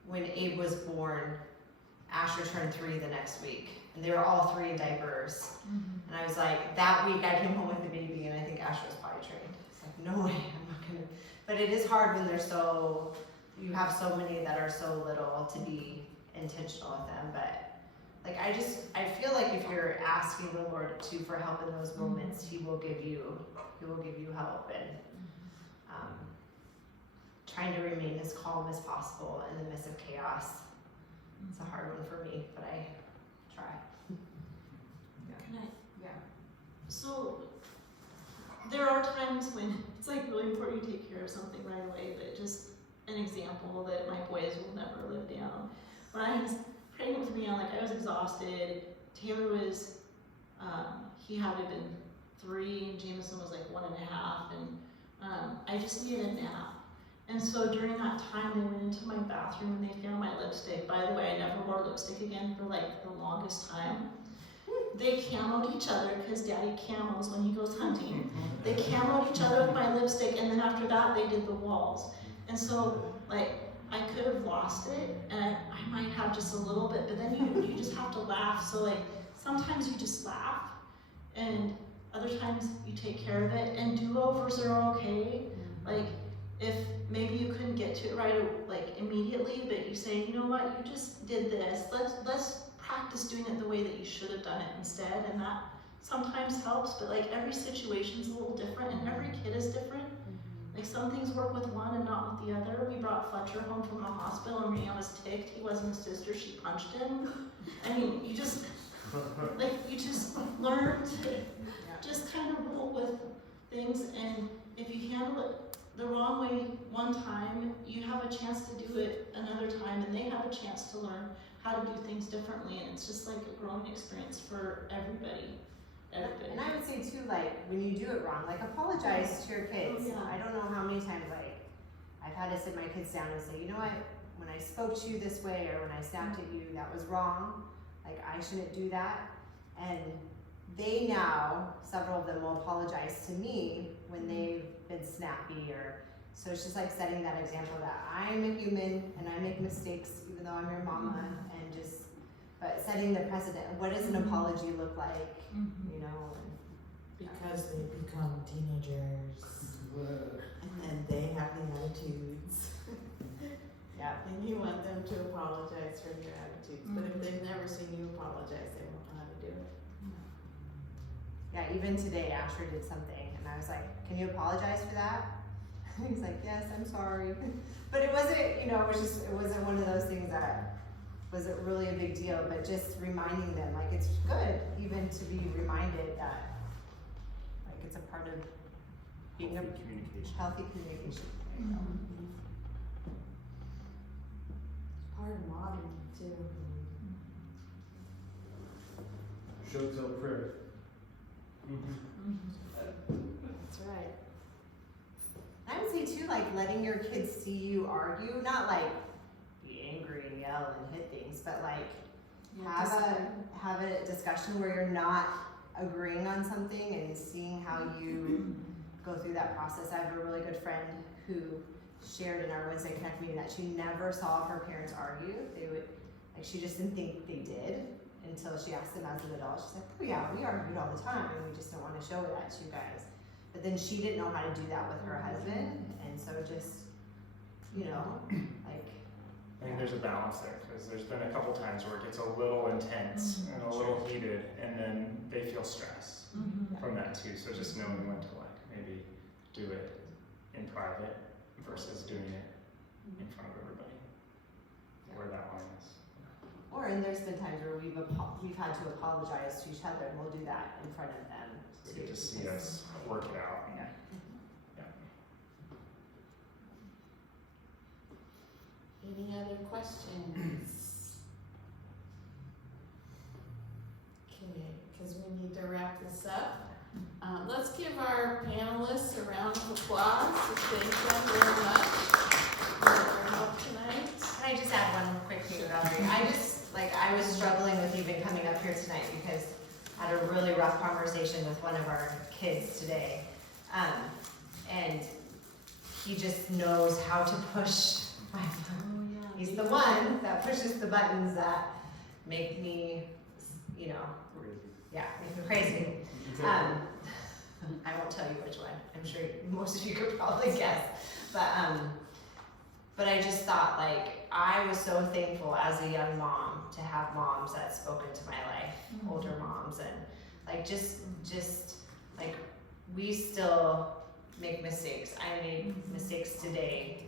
when Abe was born, Asher turned 3 the next week, and they were all 3 in diapers. And I was like, that week I came home with the baby, and I think Asher was potty trained. It's like, no way, I'm not gonna. But it is hard when you have so many that are so little to be intentional with them. But like I feel like if you're asking the Lord for help in those moments, He will give you help. And trying to remain as calm as possible in the midst of chaos. It's a hard one for me, but I try. Can I? Yeah. So there are times when it's like really important to take care of something right away, but just an example that my boys will never live down. When I was pregnant with Rihanna, like I was exhausted. Taylor was, he had been 3, and Jameson was like 1.5, and I just needed a nap. And so during that time, they went into my bathroom and they found my lipstick. By the way, I never wore lipstick again for like the longest time. They camoed each other, because Daddy camos when he goes hunting. They camoed each other with my lipstick, and then after that, they did the walls. And so, like, I could have lost it, and I might have just a little bit, but then you just have to laugh. So, like, sometimes you just laugh, and other times you take care of it, and do-overs are okay. Like, if maybe you couldn't get to it right, like, immediately, but you say, you know what, you just did this, let's practice doing it the way that you should have done it instead, and that sometimes helps. But like every situation's a little different, and every kid is different. Like some things work with one and not with the other. We brought Fletcher home from the hospital, and Rihanna was ticked. He wasn't his sister, she punched him. I mean, you just learn to just kind of roll with things, and if you handle it the wrong way one time, you have a chance to do it another time, and they have a chance to learn how to do things differently, and it's just like a growing experience for everybody. everybody. And I would say too, like, when you do it wrong, like, apologize to your kids. Oh, yeah. I don't know how many times, like, I've had to sit my kids down and say, you know what, when I spoke to you this way, or when I snapped at you, that was wrong. Like, I shouldn't do that. And they now, several of them will apologize to me when they've been snappy, or, so it's just like setting that example that I'm a human and I make mistakes, even though I'm your mama, and just, but setting the precedent. What does an apology look like? You know, Because they become teenagers and then they have the attitudes. yeah. And you want them to apologize for their attitudes, but if they've never seen you apologize, they won't know how to do it. Yeah, even today, Asher did something, and I was like, can you apologize for that? He's like, yes, I'm sorry. But it wasn't, you know, it wasn't one of those things that wasn't really a big deal, but just reminding them, like, it's good even to be reminded that, like, it's a part of being Healthy communication. healthy communication. There you go. Part of modeling too. Show tell prayer. That's right. I would say too, like, letting your kids see you argue, not like be angry and yell and hit things, but like have a discussion where you're not agreeing on something and seeing how you go through that process. I have a really good friend who shared in our Wednesday Connect meeting that she never saw her parents argue. They would, like, she just didn't think they did until she asked them as an adult. She's like, oh yeah, we argued all the time, and we just don't want to show that to you guys. But then she didn't know how to do that with her husband, and so just, you know, like. I think there's a balance there, because there's been a couple times where it gets a little intense and a little heated, and then they feel stress from that too. So just knowing when to, like, maybe do it in private versus doing it in front of everybody, where that line is. And there's been times where we've had to apologize to each other, and we'll do that in front of them They too. get to see us work it out. Yeah. Any other questions? Okay, because we need to wrap this up. Let's give our panelists a round of applause to thank them very much for their help tonight. Can I just add one quick thing, Valerie? I was struggling with even coming up here tonight because I had a really rough conversation with one of our kids today. And he just knows how to push my buttons. He's the one that pushes the buttons that make me, you know, yeah, make me crazy. I won't tell you which one. I'm sure most of you could probably guess. But I just thought, like, I was so thankful as a young mom to have moms that spoke into my life, older moms, and like just like we still make mistakes. I made mistakes today.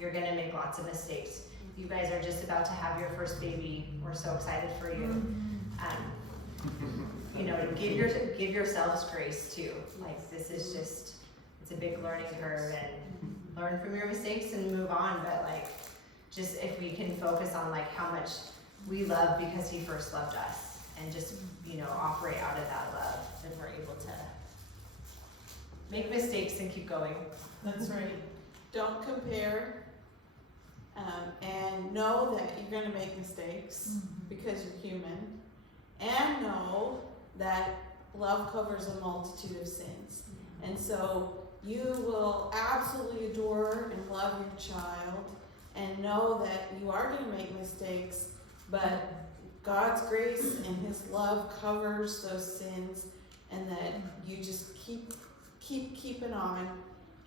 You're gonna make lots of mistakes. You guys are just about to have your first baby. We're so excited for you. You know, give yourselves grace too. Like, this is just, it's a big learning curve, and learn from your mistakes and move on. But like, just if we can focus on like how much we love because he first loved us, and just, you know, operate out of that love, then we're able to make mistakes and keep going. That's right. Don't compare, and know that you're gonna make mistakes because you're human, and know that love covers a multitude of sins. And so you will absolutely adore and love your child, and know that you are gonna make mistakes, but God's grace and his love covers those sins, and that you just keep it on,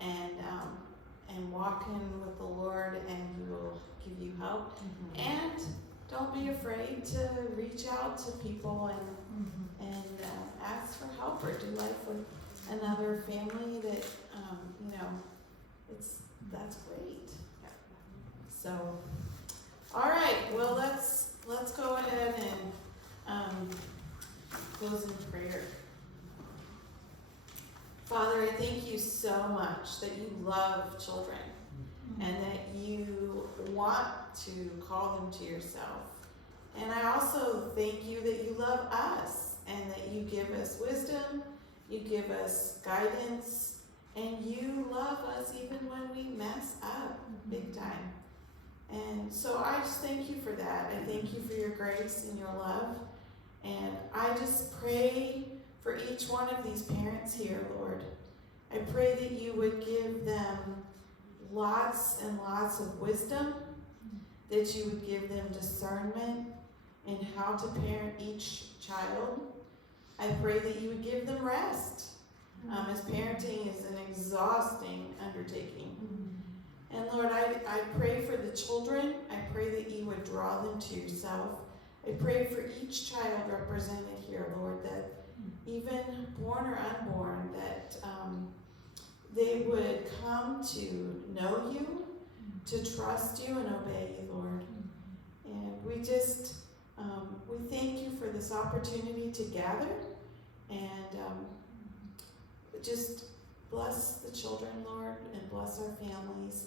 and walking with the Lord, and he will give you help. And don't be afraid to reach out to people and ask for help, or do life with another family that you know, that's great. So, all right, well, let's go ahead and close in prayer. Father, I thank you so much that you love children, and that you want to call them to yourself. And I also thank you that you love us, and that you give us wisdom, you give us guidance, and you love us even when we mess up big time. And so I just thank you for that. I thank you for your grace and your love. And I just pray for each one of these parents here, Lord. I pray that you would give them lots and lots of wisdom, that you would give them discernment in how to parent each child. I pray that you would give them rest, as parenting is an exhausting undertaking. And Lord, I pray for the children. I pray that you would draw them to yourself. I pray for each child represented here, Lord, that even born or unborn, that they would come to know you, to trust you and obey you, Lord. And we just, we thank you for this opportunity to gather, and just bless the children, Lord, and bless our families.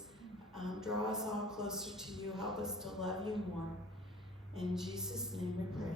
Draw us all closer to you. Help us to love you more. In Jesus' name we pray.